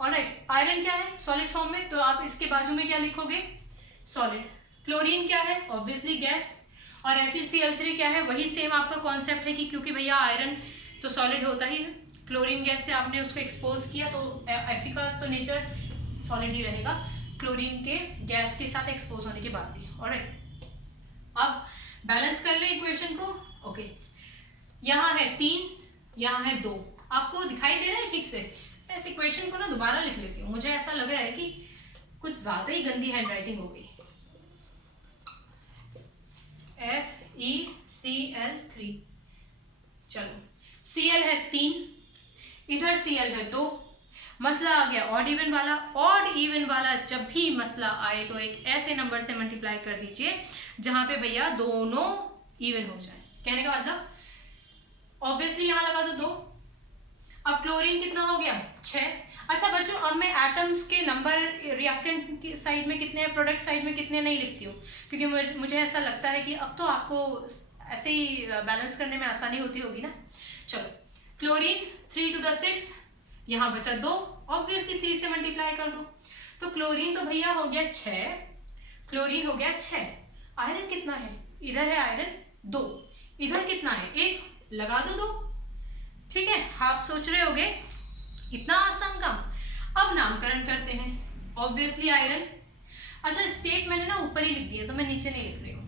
ऑलराइट, आयरन क्या है सॉलिड फॉर्म में, तो आप इसके बाजू में क्या लिखोगे, सॉलिड। क्लोरीन क्या है, ऑब्वियसली गैस। और FeCl3 क्या है, वही सेम आपका कॉन्सेप्ट है कि क्योंकि भैया आयरन तो सॉलिड होता ही है, क्लोरीन गैस से आपने उसको एक्सपोज किया तो Fe का तो नेचर सॉलिड ही रहेगा क्लोरीन के गैस के साथ एक्सपोज होने के बाद भी। ऑलराइट, अब बैलेंस कर ले इक्वेशन को। ओके, यहाँ है 3, यहाँ है 2, आपको दिखाई दे रहा है ठीक से। मैं इस इक्वेशन को ना दोबारा लिख लेती हूँ, मुझे ऐसा लग रहा है कि कुछ ज्यादा ही गंदी हैंडराइटिंग हो गई। FeCl3, चलो Cl है 3, इधर Cl है 2, मसला आ गया ऑड इवन वाला। ऑड इवन वाला जब भी मसला आए तो एक ऐसे नंबर से मल्टीप्लाई कर दीजिए जहां पे भैया दोनों इवन हो जाए। कहने का मतलब ऑब्वियसली यहां लगा दो 2। अब क्लोरीन कितना हो गया 6। अच्छा बच्चों, अब मैं एटम्स के नंबर रिएक्टेंट की साइड में कितने हैं, प्रोडक्ट साइड में कितने नहीं लिखती हूँ, क्योंकि मुझे ऐसा लगता है कि अब तो आपको ऐसे ही बैलेंस करने में आसानी होती होगी ना। चलो, क्लोरीन 3 to the 6, यहाँ बचा 2, ऑब्वियसली 3 से मल्टीप्लाई कर दो। तो क्लोरीन तो भैया हो गया 6, क्लोरीन हो गया 6। आयरन कितना है, इधर है आयरन 2, इधर कितना है 1, लगा दो 2। ठीक है, आप सोच रहे होगे इतना आसान काम। अब नामकरण करते हैं, ऑब्वियसली आयरन। अच्छा, स्टेट मैंने ना ऊपर ही लिख दिया तो मैं नीचे नहीं लिख रही हूँ।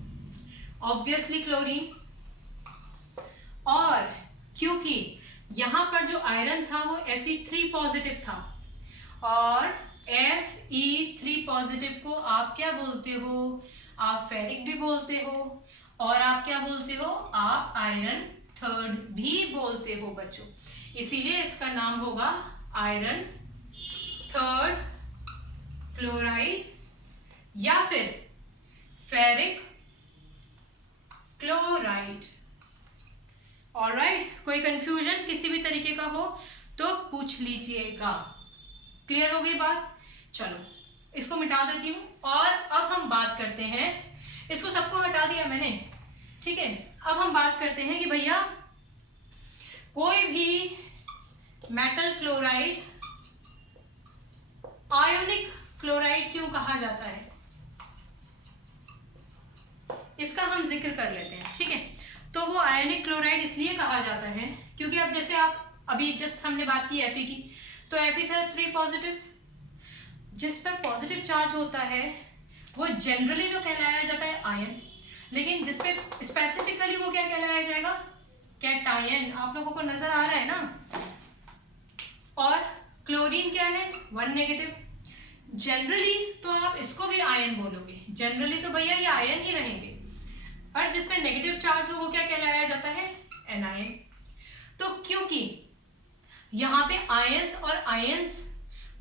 ऑब्वियसली क्लोरीन, और क्योंकि यहां पर जो आयरन था वो Fe3 पॉजिटिव था, और Fe3 पॉजिटिव को आप क्या बोलते हो, आप फेरिक भी बोलते हो, और आप क्या बोलते हो, आप आयरन थर्ड भी बोलते हो बच्चों। इसीलिए इसका नाम होगा आयरन थर्ड क्लोराइड या फिर फेरिक क्लोराइड। ऑलराइट, कोई कंफ्यूजन किसी भी तरीके का हो तो पूछ लीजिएगा। क्लियर हो गई बात? चलो इसको मिटा देती हूँ, और अब हम बात करते हैं, इसको सबको हटा दिया मैंने, ठीक है। अब हम बात करते हैं कि भैया कोई भी मेटल क्लोराइड आयोनिक क्लोराइड क्यों कहा जाता है, इसका हम जिक्र कर लेते हैं, ठीक है। तो वो आयोनिक क्लोराइड इसलिए कहा जाता है क्योंकि अब जैसे आप अभी जस्ट हमने बात की Fe की, तो Fe3 पॉजिटिव, जिस पर पॉजिटिव चार्ज होता है वो जनरली तो कहलाया जाता है आयन, लेकिन जिस पे स्पेसिफिकली वो क्या कहलाया जाएगा, कैटायन। आप लोगों को नजर आ रहा है ना। और क्लोरीन क्या है, 1 नेगेटिव। जनरली तो आप इसको भी आयन बोलोगे, जनरली तो भैया ये आयन ही रहेंगे, और जिसमें नेगेटिव चार्ज हो वो क्या कहलाया जाता है, एनायन। तो क्योंकि यहाँ पे आयंस और आयंस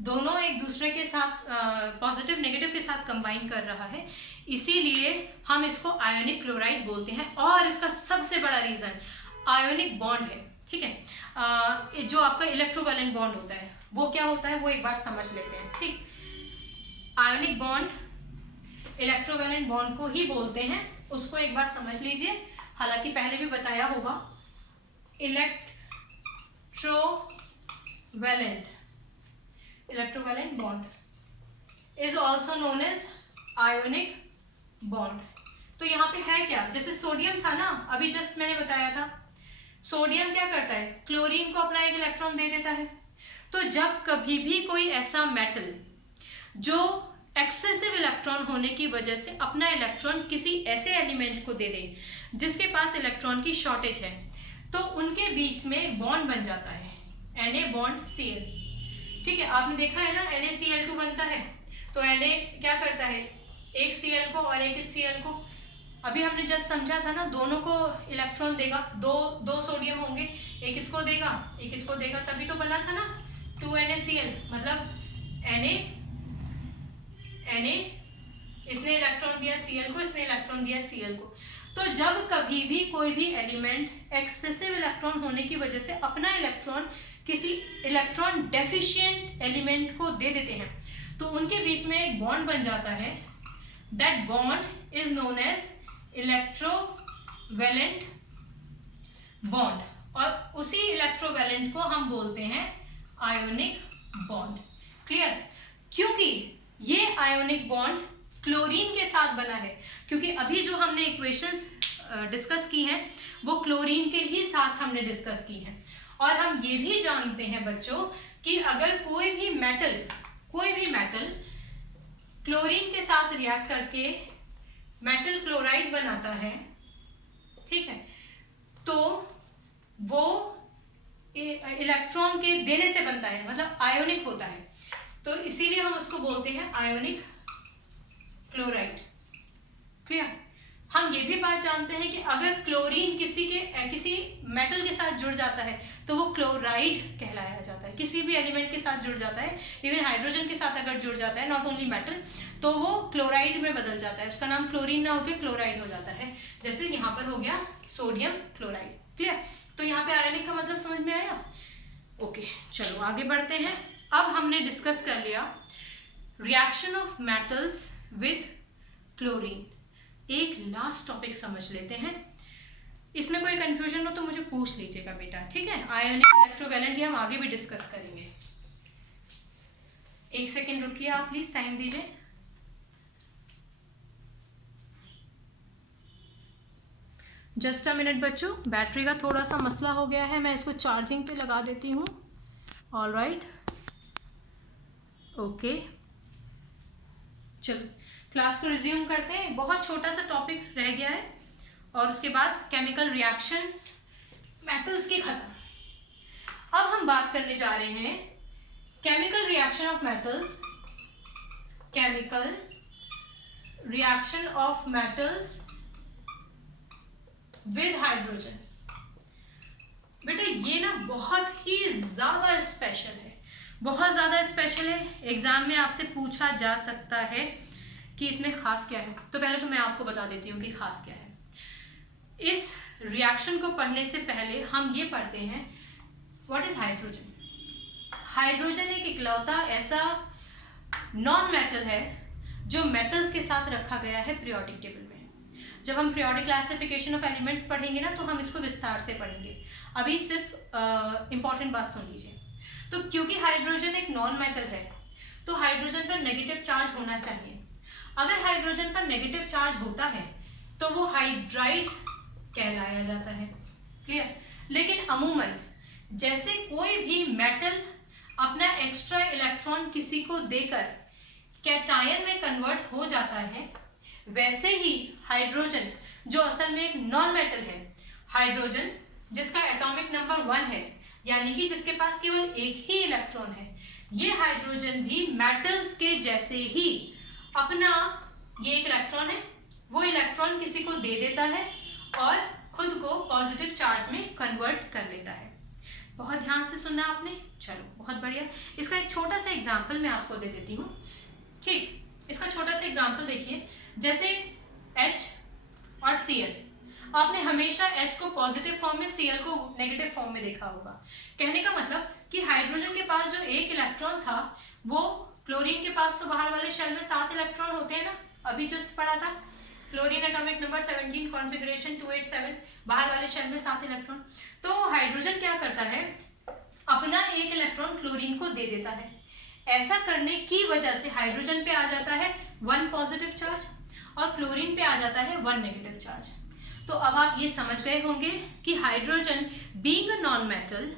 दोनों एक दूसरे के साथ पॉजिटिव नेगेटिव के साथ कंबाइन कर रहा है, इसीलिए हम इसको आयोनिक क्लोराइड बोलते हैं। और इसका सबसे बड़ा रीजन आयोनिक बॉन्ड है, ठीक है। जो आपका इलेक्ट्रोवैलेंट बॉन्ड होता है वो क्या होता है वो एक बार समझ लेते हैं, ठीक। आयोनिक बॉन्ड इलेक्ट्रोवैलेंट बॉन्ड को ही बोलते हैं, उसको एक बार समझ लीजिए। हालांकि पहले भी बताया होगा, electrovalent bond is also known as ionic bond. तो यहाँ पे है क्या, जैसे सोडियम था ना, अभी जस्ट मैंने बताया था, सोडियम क्या करता है, क्लोरीन को अपना एक इलेक्ट्रॉन दे देता है। तो जब कभी भी कोई ऐसा मेटल जो एक्सेसिव इलेक्ट्रॉन होने की वजह से अपना इलेक्ट्रॉन किसी ऐसे एलिमेंट को दे दे जिसके पास इलेक्ट्रॉन की शॉर्टेज है, तो उनके बीच में एक बॉन्ड बन जाता है, Na बॉन्ड Cl, ठीक है। आपने देखा है ना NaCl2 बनता है, तो Na क्या करता है, एक Cl को और एक Cl को, अभी हमने जस्ट समझा था ना, दोनों को इलेक्ट्रॉन देगा, दो सोडियम होंगे, एक इसको देगा एक इसको देगा, तभी तो बना था ना 2NaCl, मतलब Na इसने इलेक्ट्रॉन दिया Cl को, इसने इलेक्ट्रॉन दिया Cl को। तो जब कभी भी कोई भी एलिमेंट एक्सेसिव इलेक्ट्रॉन होने की वजह से अपना इलेक्ट्रॉन किसी इलेक्ट्रॉन डेफिशिएंट एलिमेंट को दे देते हैं, तो उनके बीच में एक बॉन्ड बन जाता है। That bond is known as electrovalent bond. और उसी इलेक्ट्रोवैलेंट को हम बोलते हैं आयोनिक बॉन्ड। क्लियर? क्योंकि ये आयोनिक बॉन्ड क्लोरीन के साथ बना है, क्योंकि अभी जो हमने इक्वेशंस डिस्कस की हैं वो क्लोरीन के ही साथ हमने डिस्कस की हैं। और हम ये भी जानते हैं बच्चों कि अगर कोई भी मेटल क्लोरीन के साथ रिएक्ट करके मेटल क्लोराइड बनाता है, ठीक है, तो वो इलेक्ट्रॉन के देने से बनता है, मतलब आयोनिक होता है, तो इसीलिए हम उसको बोलते हैं आयोनिक क्लोराइड। क्लियर? हम ये भी बात जानते हैं कि अगर क्लोरीन किसी मेटल के साथ जुड़ जाता है तो वो क्लोराइड कहलाया जाता है। किसी भी एलिमेंट के साथ जुड़ जाता है, इवन हाइड्रोजन के साथ अगर जुड़ जाता है, नॉट ओनली मेटल, तो वो क्लोराइड में बदल जाता है, उसका नाम क्लोरीन ना होकर क्लोराइड हो जाता है। जैसे यहाँ पर हो गया सोडियम क्लोराइड। क्लियर? तो यहाँ पे आयोनिक का मतलब समझ में आया? ओके, चलो आगे बढ़ते हैं। अब हमने डिस्कस कर लिया reaction of metals with chlorine. एक लास्ट टॉपिक समझ लेते हैं, इसमें कोई कंफ्यूजन हो तो मुझे पूछ लीजिएगा बेटा, ठीक है? आयोनिक इलेक्ट्रोवैलेंट हम आगे भी डिस्कस करेंगे। एक सेकेंड रुकिए आप प्लीज, टाइम दीजिए। जस्ट अ मिनट बच्चों, बैटरी का थोड़ा सा मसला हो गया है, मैं इसको चार्जिंग पे लगा देती हूँ। ऑल राइट, ओके, चलो क्लास को रिज्यूम करते हैं। बहुत छोटा सा टॉपिक रह गया है और उसके बाद केमिकल रिएक्शंस मेटल्स की खत्म। अब हम बात करने जा रहे हैं chemical reaction of metals, chemical reaction of metals with hydrogen. बेटा ये ना बहुत ही ज्यादा स्पेशल है, बहुत ज्यादा स्पेशल है। एग्जाम में आपसे पूछा जा सकता है कि इसमें खास क्या है, तो पहले तो मैं आपको बता देती हूँ कि खास क्या है। इस रिएक्शन को पढ़ने से पहले हम ये पढ़ते हैं व्हाट इज हाइड्रोजन। हाइड्रोजन एक इकलौता ऐसा नॉन मेटल है जो मेटल्स के साथ रखा गया है पीरियोडिक टेबल में। जब हम पीरियोडिक क्लासिफिकेशन ऑफ एलिमेंट्स पढ़ेंगे ना, तो हम इसको विस्तार से पढ़ेंगे। अभी सिर्फ इंपॉर्टेंट बात सुन लीजिए। तो क्योंकि हाइड्रोजन एक नॉन मेटल है, तो हाइड्रोजन पर नेगेटिव चार्ज होना चाहिए। अगर हाइड्रोजन पर नेगेटिव चार्ज होता है तो वो हाइड्राइड कहलाया जाता है। क्लियर? लेकिन अमूमन जैसे कोई भी मेटल अपना एक्स्ट्रा इलेक्ट्रॉन किसी को देकर कैटायन में कन्वर्ट हो जाता है, वैसे ही हाइड्रोजन जो असल में एक नॉन मेटल है, हाइड्रोजन जिसका एटॉमिक नंबर 1 है, यानी कि जिसके पास केवल एक ही इलेक्ट्रॉन है, ये हाइड्रोजन भी मेटल्स के जैसे ही अपना ये एक इलेक्ट्रॉन है, वो इलेक्ट्रॉन किसी को दे देता है और खुद को पॉजिटिव चार्ज में कन्वर्ट कर लेता है। बहुत ध्यान से सुनना आपने। चलो बहुत बढ़िया। इसका एक छोटा सा एग्जांपल मैं आपको दे देती हूँ। ठीक, इसका छोटा सा एग्जांपल देखिए। जैसे H और Cl, आपने हमेशा H को पॉजिटिव फॉर्म में, Cl को नेगेटिव फॉर्म में देखा होगा। कहने का मतलब कि हाइड्रोजन के पास जो एक इलेक्ट्रॉन था, वो क्लोरीन के पास तो बाहर वाले शेल में 7 इलेक्ट्रॉन होते हैं ना, अभी जस्ट पढ़ा था। क्लोरीन एटॉमिक नंबर 17, कॉन्फ़िगरेशन 287, बाहर वाले शेल में 7 इलेक्ट्रॉन। तो हाइड्रोजन क्या करता है, अपना एक इलेक्ट्रॉन क्लोरीन को दे देता है। ऐसा करने की वजह से हाइड्रोजन पे आ जाता है 1 पॉजिटिव चार्ज और क्लोरीन पे आ जाता है 1 नेगेटिव चार्ज। तो अब आप ये समझ गए होंगे कि hydrogen being a non metal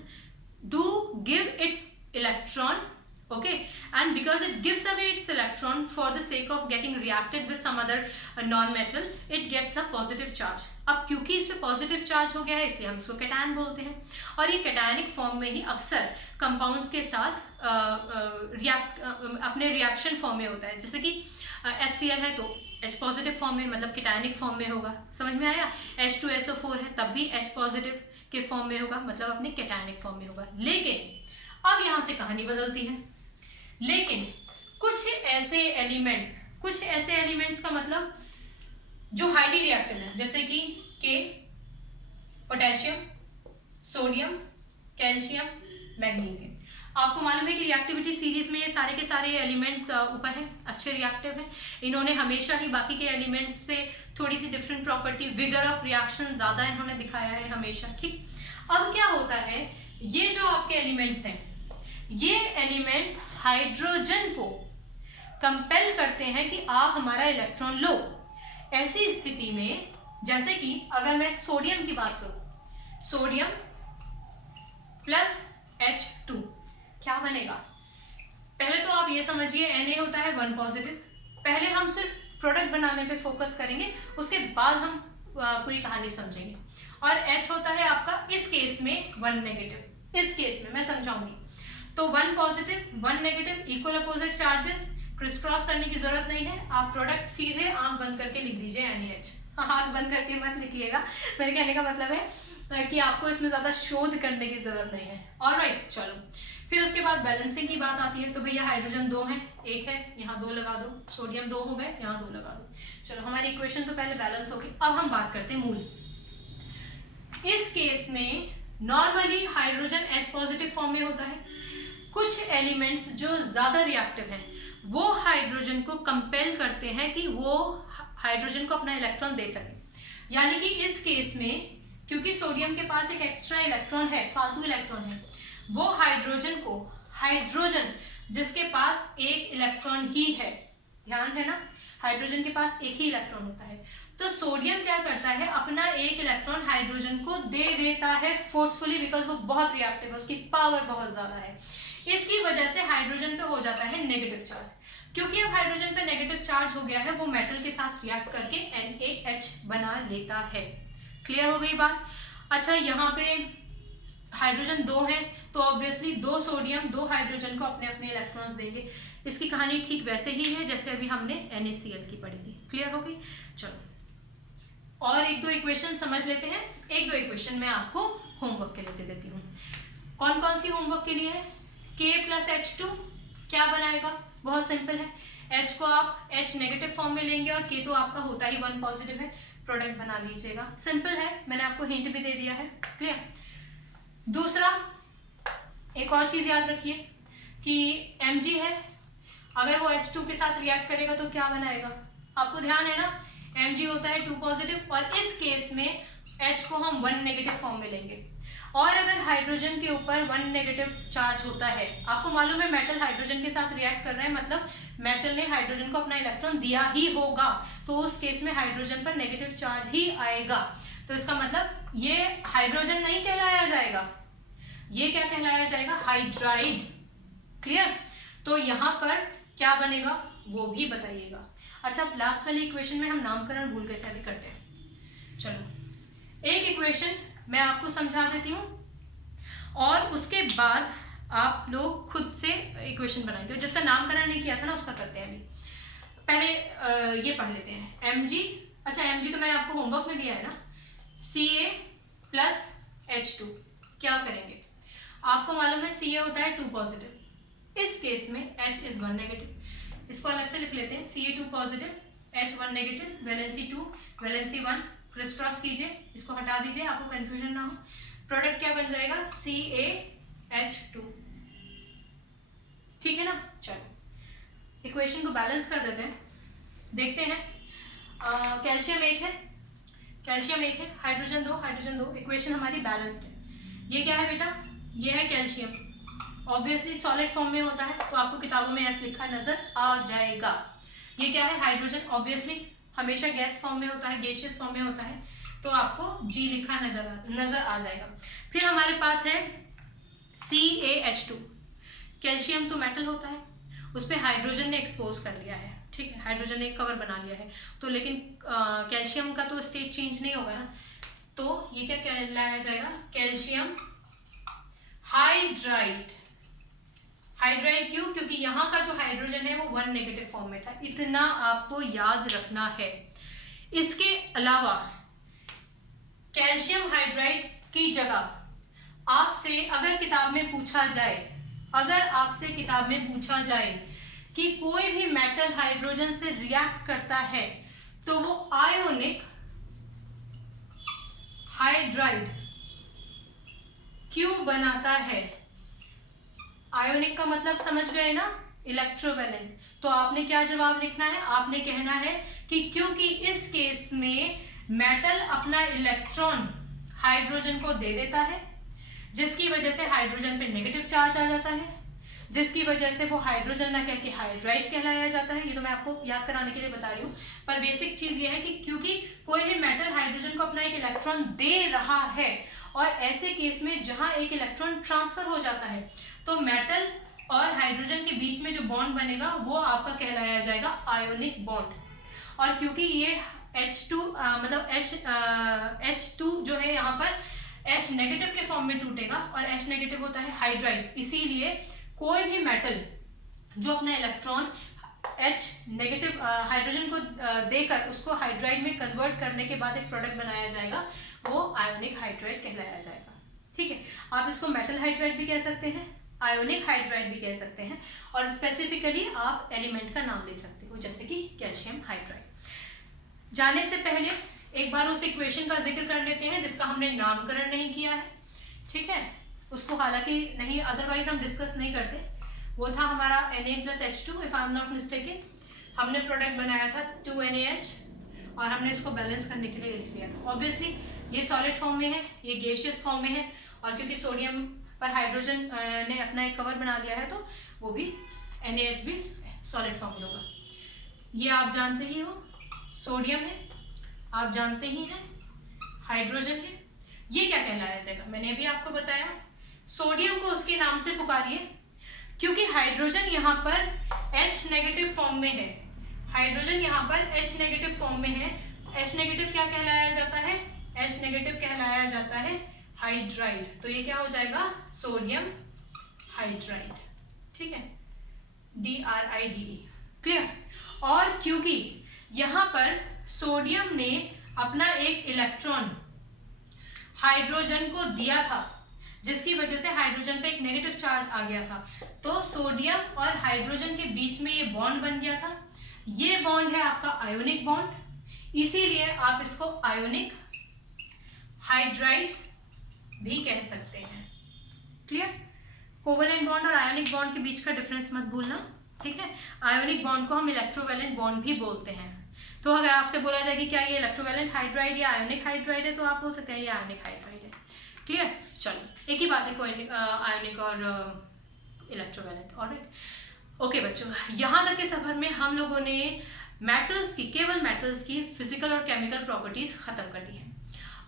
do give its electron, okay, and because it gives away its electron for the sake of getting reacted with some other non-metal, it gets a positive charge. अब क्योंकि इस पे positive charge हो गया है, इसलिए हम इसको कैटायन बोलते हैं। और ये कैटायनिक फॉर्म में ही अक्सर कंपाउंड्स के साथ अपने रिएक्शन फॉर्म में होता है। जैसे कि HCl है तो H पॉजिटिव फॉर्म में, मतलब कैटायनिक फॉर्म में होगा। समझ में आया? H2SO4 है तब भी H पॉजिटिव के फॉर्म में होगा, मतलब अपने कैटायनिक फॉर्म में होगा। लेकिन अब यहाँ से कहानी बदलती है। लेकिन कुछ ऐसे एलिमेंट्स का मतलब जो हाईली रिएक्टिव है, जैसे कि के, पोटेशियम, सोडियम, कैल्शियम, मैग्नीशियम। आपको मालूम है कि रिएक्टिविटी सीरीज में ये सारे के सारे एलिमेंट्स ऊपर हैं, अच्छे रिएक्टिव हैं। इन्होंने हमेशा ही बाकी के एलिमेंट्स से थोड़ी सी different property, vigour of reaction ज़्यादा इन्होंने दिखाया है हमेशा। ठीक, अब क्या होता है, ये जो आपके एलिमेंट्स हैं, ये एलिमेंट्स हाइड्रोजन को कंपेल करते हैं कि आप हमारा इलेक्ट्रॉन लो। ऐसी स्थिति में जैसे कि अगर मैं सोडियम की बात करूं, सोडियम प्लस H2 क्या बनेगा? पहले तो आप ये समझिए Na होता है 1 पॉजिटिव। पहले हम सिर्फ प्रोडक्ट बनाने पे फोकस करेंगे, उसके बाद हम पूरी कहानी समझेंगे। और H होता है आपका इस केस में 1 नेगेटिव। इस केस में मैं समझाऊंगी। तो 1 positive 1 negative equal opposite charges, criss cross करने की जरूरत नहीं है। आप प्रोडक्ट सीधे आंख बंद करके लिख दीजिए NaH। आंख बंद करके मत लिखिएगा, मेरे कहने का मतलब है कि आपको इसमें ज्यादा शोध करने की जरूरत नहीं है। ऑलराइट, चलो फिर उसके बाद बैलेंसिंग की बात आती है। तो भैया हाइड्रोजन 2 है, 1 है, यहाँ 2 लगा दो। सोडियम 2 हो गए, यहाँ 2 लगा दो। चलो हमारी इक्वेशन तो पहले बैलेंस हो गई। अब हम बात करते हैं मूल। इस केस में normally hydrogen H positive form में होता है। कुछ एलिमेंट्स जो ज्यादा रिएक्टिव हैं वो हाइड्रोजन को कंपेल करते हैं कि वो हाइड्रोजन को अपना इलेक्ट्रॉन दे सके। यानी कि इस केस में क्योंकि सोडियम के पास एक एक्स्ट्रा इलेक्ट्रॉन है, फालतू इलेक्ट्रॉन है, वो हाइड्रोजन जिसके पास एक इलेक्ट्रॉन ही है, ध्यान है ना, हाइड्रोजन के पास एक ही इलेक्ट्रॉन होता है, तो सोडियम क्या करता है, अपना एक इलेक्ट्रॉन हाइड्रोजन को दे देता है फोर्सफुली, बिकॉज वो बहुत रिएक्टिव है, उसकी पावर बहुत ज्यादा है। इसकी वजह से हाइड्रोजन पे हो जाता है नेगेटिव चार्ज। क्योंकि अब हाइड्रोजन पे नेगेटिव चार्ज हो गया है, वो मेटल के साथ रिएक्ट करके NaH बना लेता है। क्लियर हो गई बात? अच्छा, यहाँ पे हाइड्रोजन 2 है तो ऑब्वियसली 2 सोडियम 2 हाइड्रोजन को अपने अपने इलेक्ट्रॉन्स देंगे। इसकी कहानी ठीक वैसे ही है जैसे अभी हमने NaCl की पढ़ी थी। क्लियर हो गई? चलो और एक दो इक्वेशन समझ लेते हैं। एक दो इक्वेशन मैं आपको होमवर्क के लिए दे देती हूँ। कौन कौन सी होमवर्क के लिए है? K + H2 क्या बनाएगा? बहुत सिंपल है, H को आप H नेगेटिव फॉर्म में लेंगे और K तो आपका होता ही 1 पॉजिटिव है, प्रोडक्ट बना लीजिएगा। सिंपल है, मैंने आपको हिंट भी दे दिया है। क्लियर? दूसरा, एक और चीज याद रखिए कि Mg है, अगर वो H2 के साथ रिएक्ट करेगा तो क्या बनाएगा? आपको ध्यान है ना, Mg होता है 2 पॉजिटिव और इस केस में H को हम 1 नेगेटिव फॉर्म में लेंगे। और अगर हाइड्रोजन के ऊपर 1 नेगेटिव चार्ज होता है, आपको मालूम है मेटल हाइड्रोजन के साथ रिएक्ट कर रहा है, मतलब मेटल ने हाइड्रोजन को अपना इलेक्ट्रॉन दिया ही होगा, तो उस केस में हाइड्रोजन पर नेगेटिव चार्ज ही आएगा। तो इसका मतलब ये हाइड्रोजन नहीं कहलाया जाएगा, ये क्या कहलाया जाएगा? हाइड्राइड। क्लियर? तो यहाँ पर क्या बनेगा वो भी बताइएगा। अच्छा, लास्ट वाली इक्वेशन में हम नामकरण भूल गए थे, अभी करते हैं। चलो एक इक्वेशन मैं आपको समझा देती हूँ और उसके बाद आप लोग खुद से इक्वेशन बनाएंगे। जिसका नामकरण नहीं किया था ना उसका करते हैं अभी। पहले ये पढ़ लेते हैं Mg। अच्छा, Mg तो मैंने आपको होमवर्क में दिया है ना, Ca + H2 क्या करेंगे? आपको मालूम है Ca होता है 2 पॉजिटिव, इस केस में H इज 1 नेगेटिव। इसको अलग से लिख लेते हैं, Ca 2 positive H 1 negative, valency 2 valency 1, criss cross कीजिए, इसको हटा दीजिए, आपको कंफ्यूजन ना हो। प्रोडक्ट क्या बन जाएगा? CaH2। ठीक है ना? चलो इक्वेशन को बैलेंस कर देते हैं, देखते हैं। कैल्शियम 1 है, कैल्शियम 1 है, हाइड्रोजन 2 हाइड्रोजन 2, इक्वेशन हमारी बैलेंस्ड है। ये क्या है बेटा? ये है कैल्शियम, ऑब्वियसली सॉलिड फॉर्म में होता है, तो आपको किताबों में ऐसे लिखा नजर आ जाएगा। ये क्या है? हाइड्रोजन, ऑब्वियसली हमेशा गैस फॉर्म में होता है, गैसियस फॉर्म में होता है, तो आपको G लिखा नजर आ जाएगा। फिर हमारे पास है CaH2। कैल्शियम तो मेटल होता है, उस पर हाइड्रोजन ने एक्सपोज कर लिया है, ठीक है, हाइड्रोजन ने कवर बना लिया है, तो लेकिन कैल्शियम का तो स्टेट चेंज नहीं होगा ना, तो ये क्या कहलाया जाएगा? Calcium hydride. हाइड्राइड क्यों? क्योंकि यहाँ का जो हाइड्रोजन है वो 1 नेगेटिव फॉर्म में था, इतना आपको याद रखना है। इसके अलावा कैल्शियम हाइड्राइड की जगह आपसे अगर किताब में पूछा जाए, कि कोई भी मेटल हाइड्रोजन से रिएक्ट करता है तो वो आयोनिक हाइड्राइड क्यों बनाता है? आयोनिक का मतलब समझ गए ना, इलेक्ट्रोवैलेंट। तो आपने क्या जवाब लिखना है? आपने कहना है कि क्योंकि इस केस में मेटल अपना इलेक्ट्रॉन हाइड्रोजन को दे देता है, जिसकी वजह से हाइड्रोजन पे नेगेटिव चार्ज आ जाता है, जिसकी वजह से वो हाइड्रोजन ना कह के हाइड्राइड कहलाया जाता है। ये तो मैं आपको याद कराने के लिए बता रही हूँ, पर बेसिक चीज ये है कि क्योंकि कोई भी मेटल हाइड्रोजन को अपना एक इलेक्ट्रॉन दे रहा है, और ऐसे केस में जहां एक इलेक्ट्रॉन ट्रांसफर हो जाता है तो मेटल और हाइड्रोजन के बीच में जो बॉन्ड बनेगा वो आपका कहलाया जाएगा आयोनिक बॉन्ड। और क्योंकि ये H2 मतलब H2 जो है यहाँ पर H नेगेटिव के फॉर्म में टूटेगा, और H नेगेटिव होता है हाइड्राइड, इसीलिए कोई भी मेटल जो अपना इलेक्ट्रॉन H नेगेटिव हाइड्रोजन को देकर उसको हाइड्राइड में कन्वर्ट करने के बाद एक प्रोडक्ट बनाया जाएगा, वो आयोनिक हाइड्राइड कहलाया जाएगा। ठीक है, आप इसको मेटल हाइड्राइड भी कह सकते हैं, आयोनिक हाइड्राइड भी कह सकते हैं, और स्पेसिफिकली आप एलिमेंट का नाम ले सकते हो, जैसे कि कैल्शियम हाइड्राइड। जाने से पहले एक बार उस इक्वेशन का जिक्र कर लेते हैं जिसका हमने नामकरण नहीं किया है। ठीक है, उसको हालांकि नहीं, अदरवाइज हम डिस्कस नहीं करते। वो था हमारा Na+H2 if I am not mistaken. हमने प्रोडक्ट बनाया था 2NaH, और हमने इसको बैलेंस करने के लिए लिख लिया था। ऑब्वियसली ये सॉलिड फॉर्म में है, ये गैसियस फॉर्म में है, और क्योंकि सोडियम पर हाइड्रोजन ने अपना एक कवर बना लिया है तो वो भी NaH भी सॉलिड फॉर्म में होगा। ये आप जानते ही हो, सोडियम है, आप जानते ही हैं, हाइड्रोजन है। ये क्या कहलाया जाएगा, मैंने अभी आपको बताया, सोडियम को उसके नाम से पुकारिए क्योंकि हाइड्रोजन यहाँ पर H नेगेटिव फॉर्म में है, हाइड्रोजन यहाँ पर H नेगेटिव फॉर्म में है। H नेगेटिव क्या कहलाया जाता है, H नेगेटिव कहलाया जाता है हाइड्राइड, तो ये क्या हो जाएगा, सोडियम हाइड्राइड। ठीक है, DRIDE, क्लियर। और क्योंकि यहाँ पर सोडियम ने अपना एक इलेक्ट्रॉन हाइड्रोजन को दिया था, जिसकी वजह से हाइड्रोजन पे एक नेगेटिव चार्ज आ गया था, तो सोडियम और हाइड्रोजन के बीच में ये बॉन्ड बन गया था। ये बॉन्ड है आपका आयोनिक बॉन्ड, इसीलिए आप इसको आयोनिक हाइड्राइड भी कह सकते हैं। क्लियर, कोवेलेंट बॉन्ड और आयोनिक बॉन्ड के बीच का डिफरेंस मत भूलना। ठीक है, आयोनिक बॉन्ड को हम इलेक्ट्रोवैलेंट बॉन्ड भी बोलते हैं। तो अगर आपसे बोला जाए कि क्या ये इलेक्ट्रोवैलेंट हाइड्राइड या आयोनिक हाइड्राइड है, तो आप बोल सकते हैं ये आयोनिक हाइड्राइड है। क्लियर, चलो एक ही बात है आयोनिक और इलेक्ट्रोवैलेंट। ऑलराइट, ओके बच्चों, यहाँ तक के सफर में हम लोगों ने मेटल्स की, केवल मेटल्स की फिजिकल और केमिकल प्रॉपर्टीज खत्म कर दी हैं।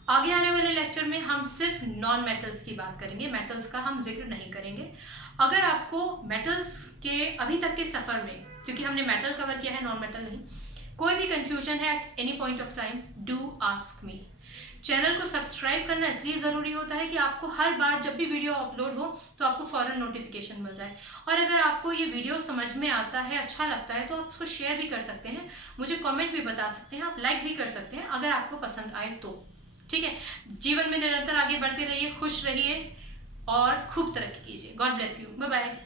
आगे आने वाले लेक्चर में हम सिर्फ नॉन मेटल्स की बात करेंगे, मेटल्स का हम जिक्र नहीं करेंगे। अगर आपको मेटल्स के अभी तक के सफर में, क्योंकि हमने मेटल कवर किया है, नॉन मेटल नहीं, कोई भी कंफ्यूजन है at any point of time, do ask me. Channel को सब्सक्राइब करना इसलिए ज़रूरी होता है कि आपको हर बार जब भी वीडियो अपलोड हो तो आपको फ़ौरन नोटिफिकेशन मिल जाए। और अगर आपको ये वीडियो समझ में आता है, अच्छा लगता है, तो आप इसको शेयर भी कर सकते हैं, मुझे कमेंट भी बता सकते हैं, आप लाइक भी कर सकते हैं अगर आपको पसंद आए तो। ठीक है, जीवन में निरंतर आगे बढ़ते रहिए, खुश रहिए और खूब तरक्की कीजिए। God bless you, bye bye.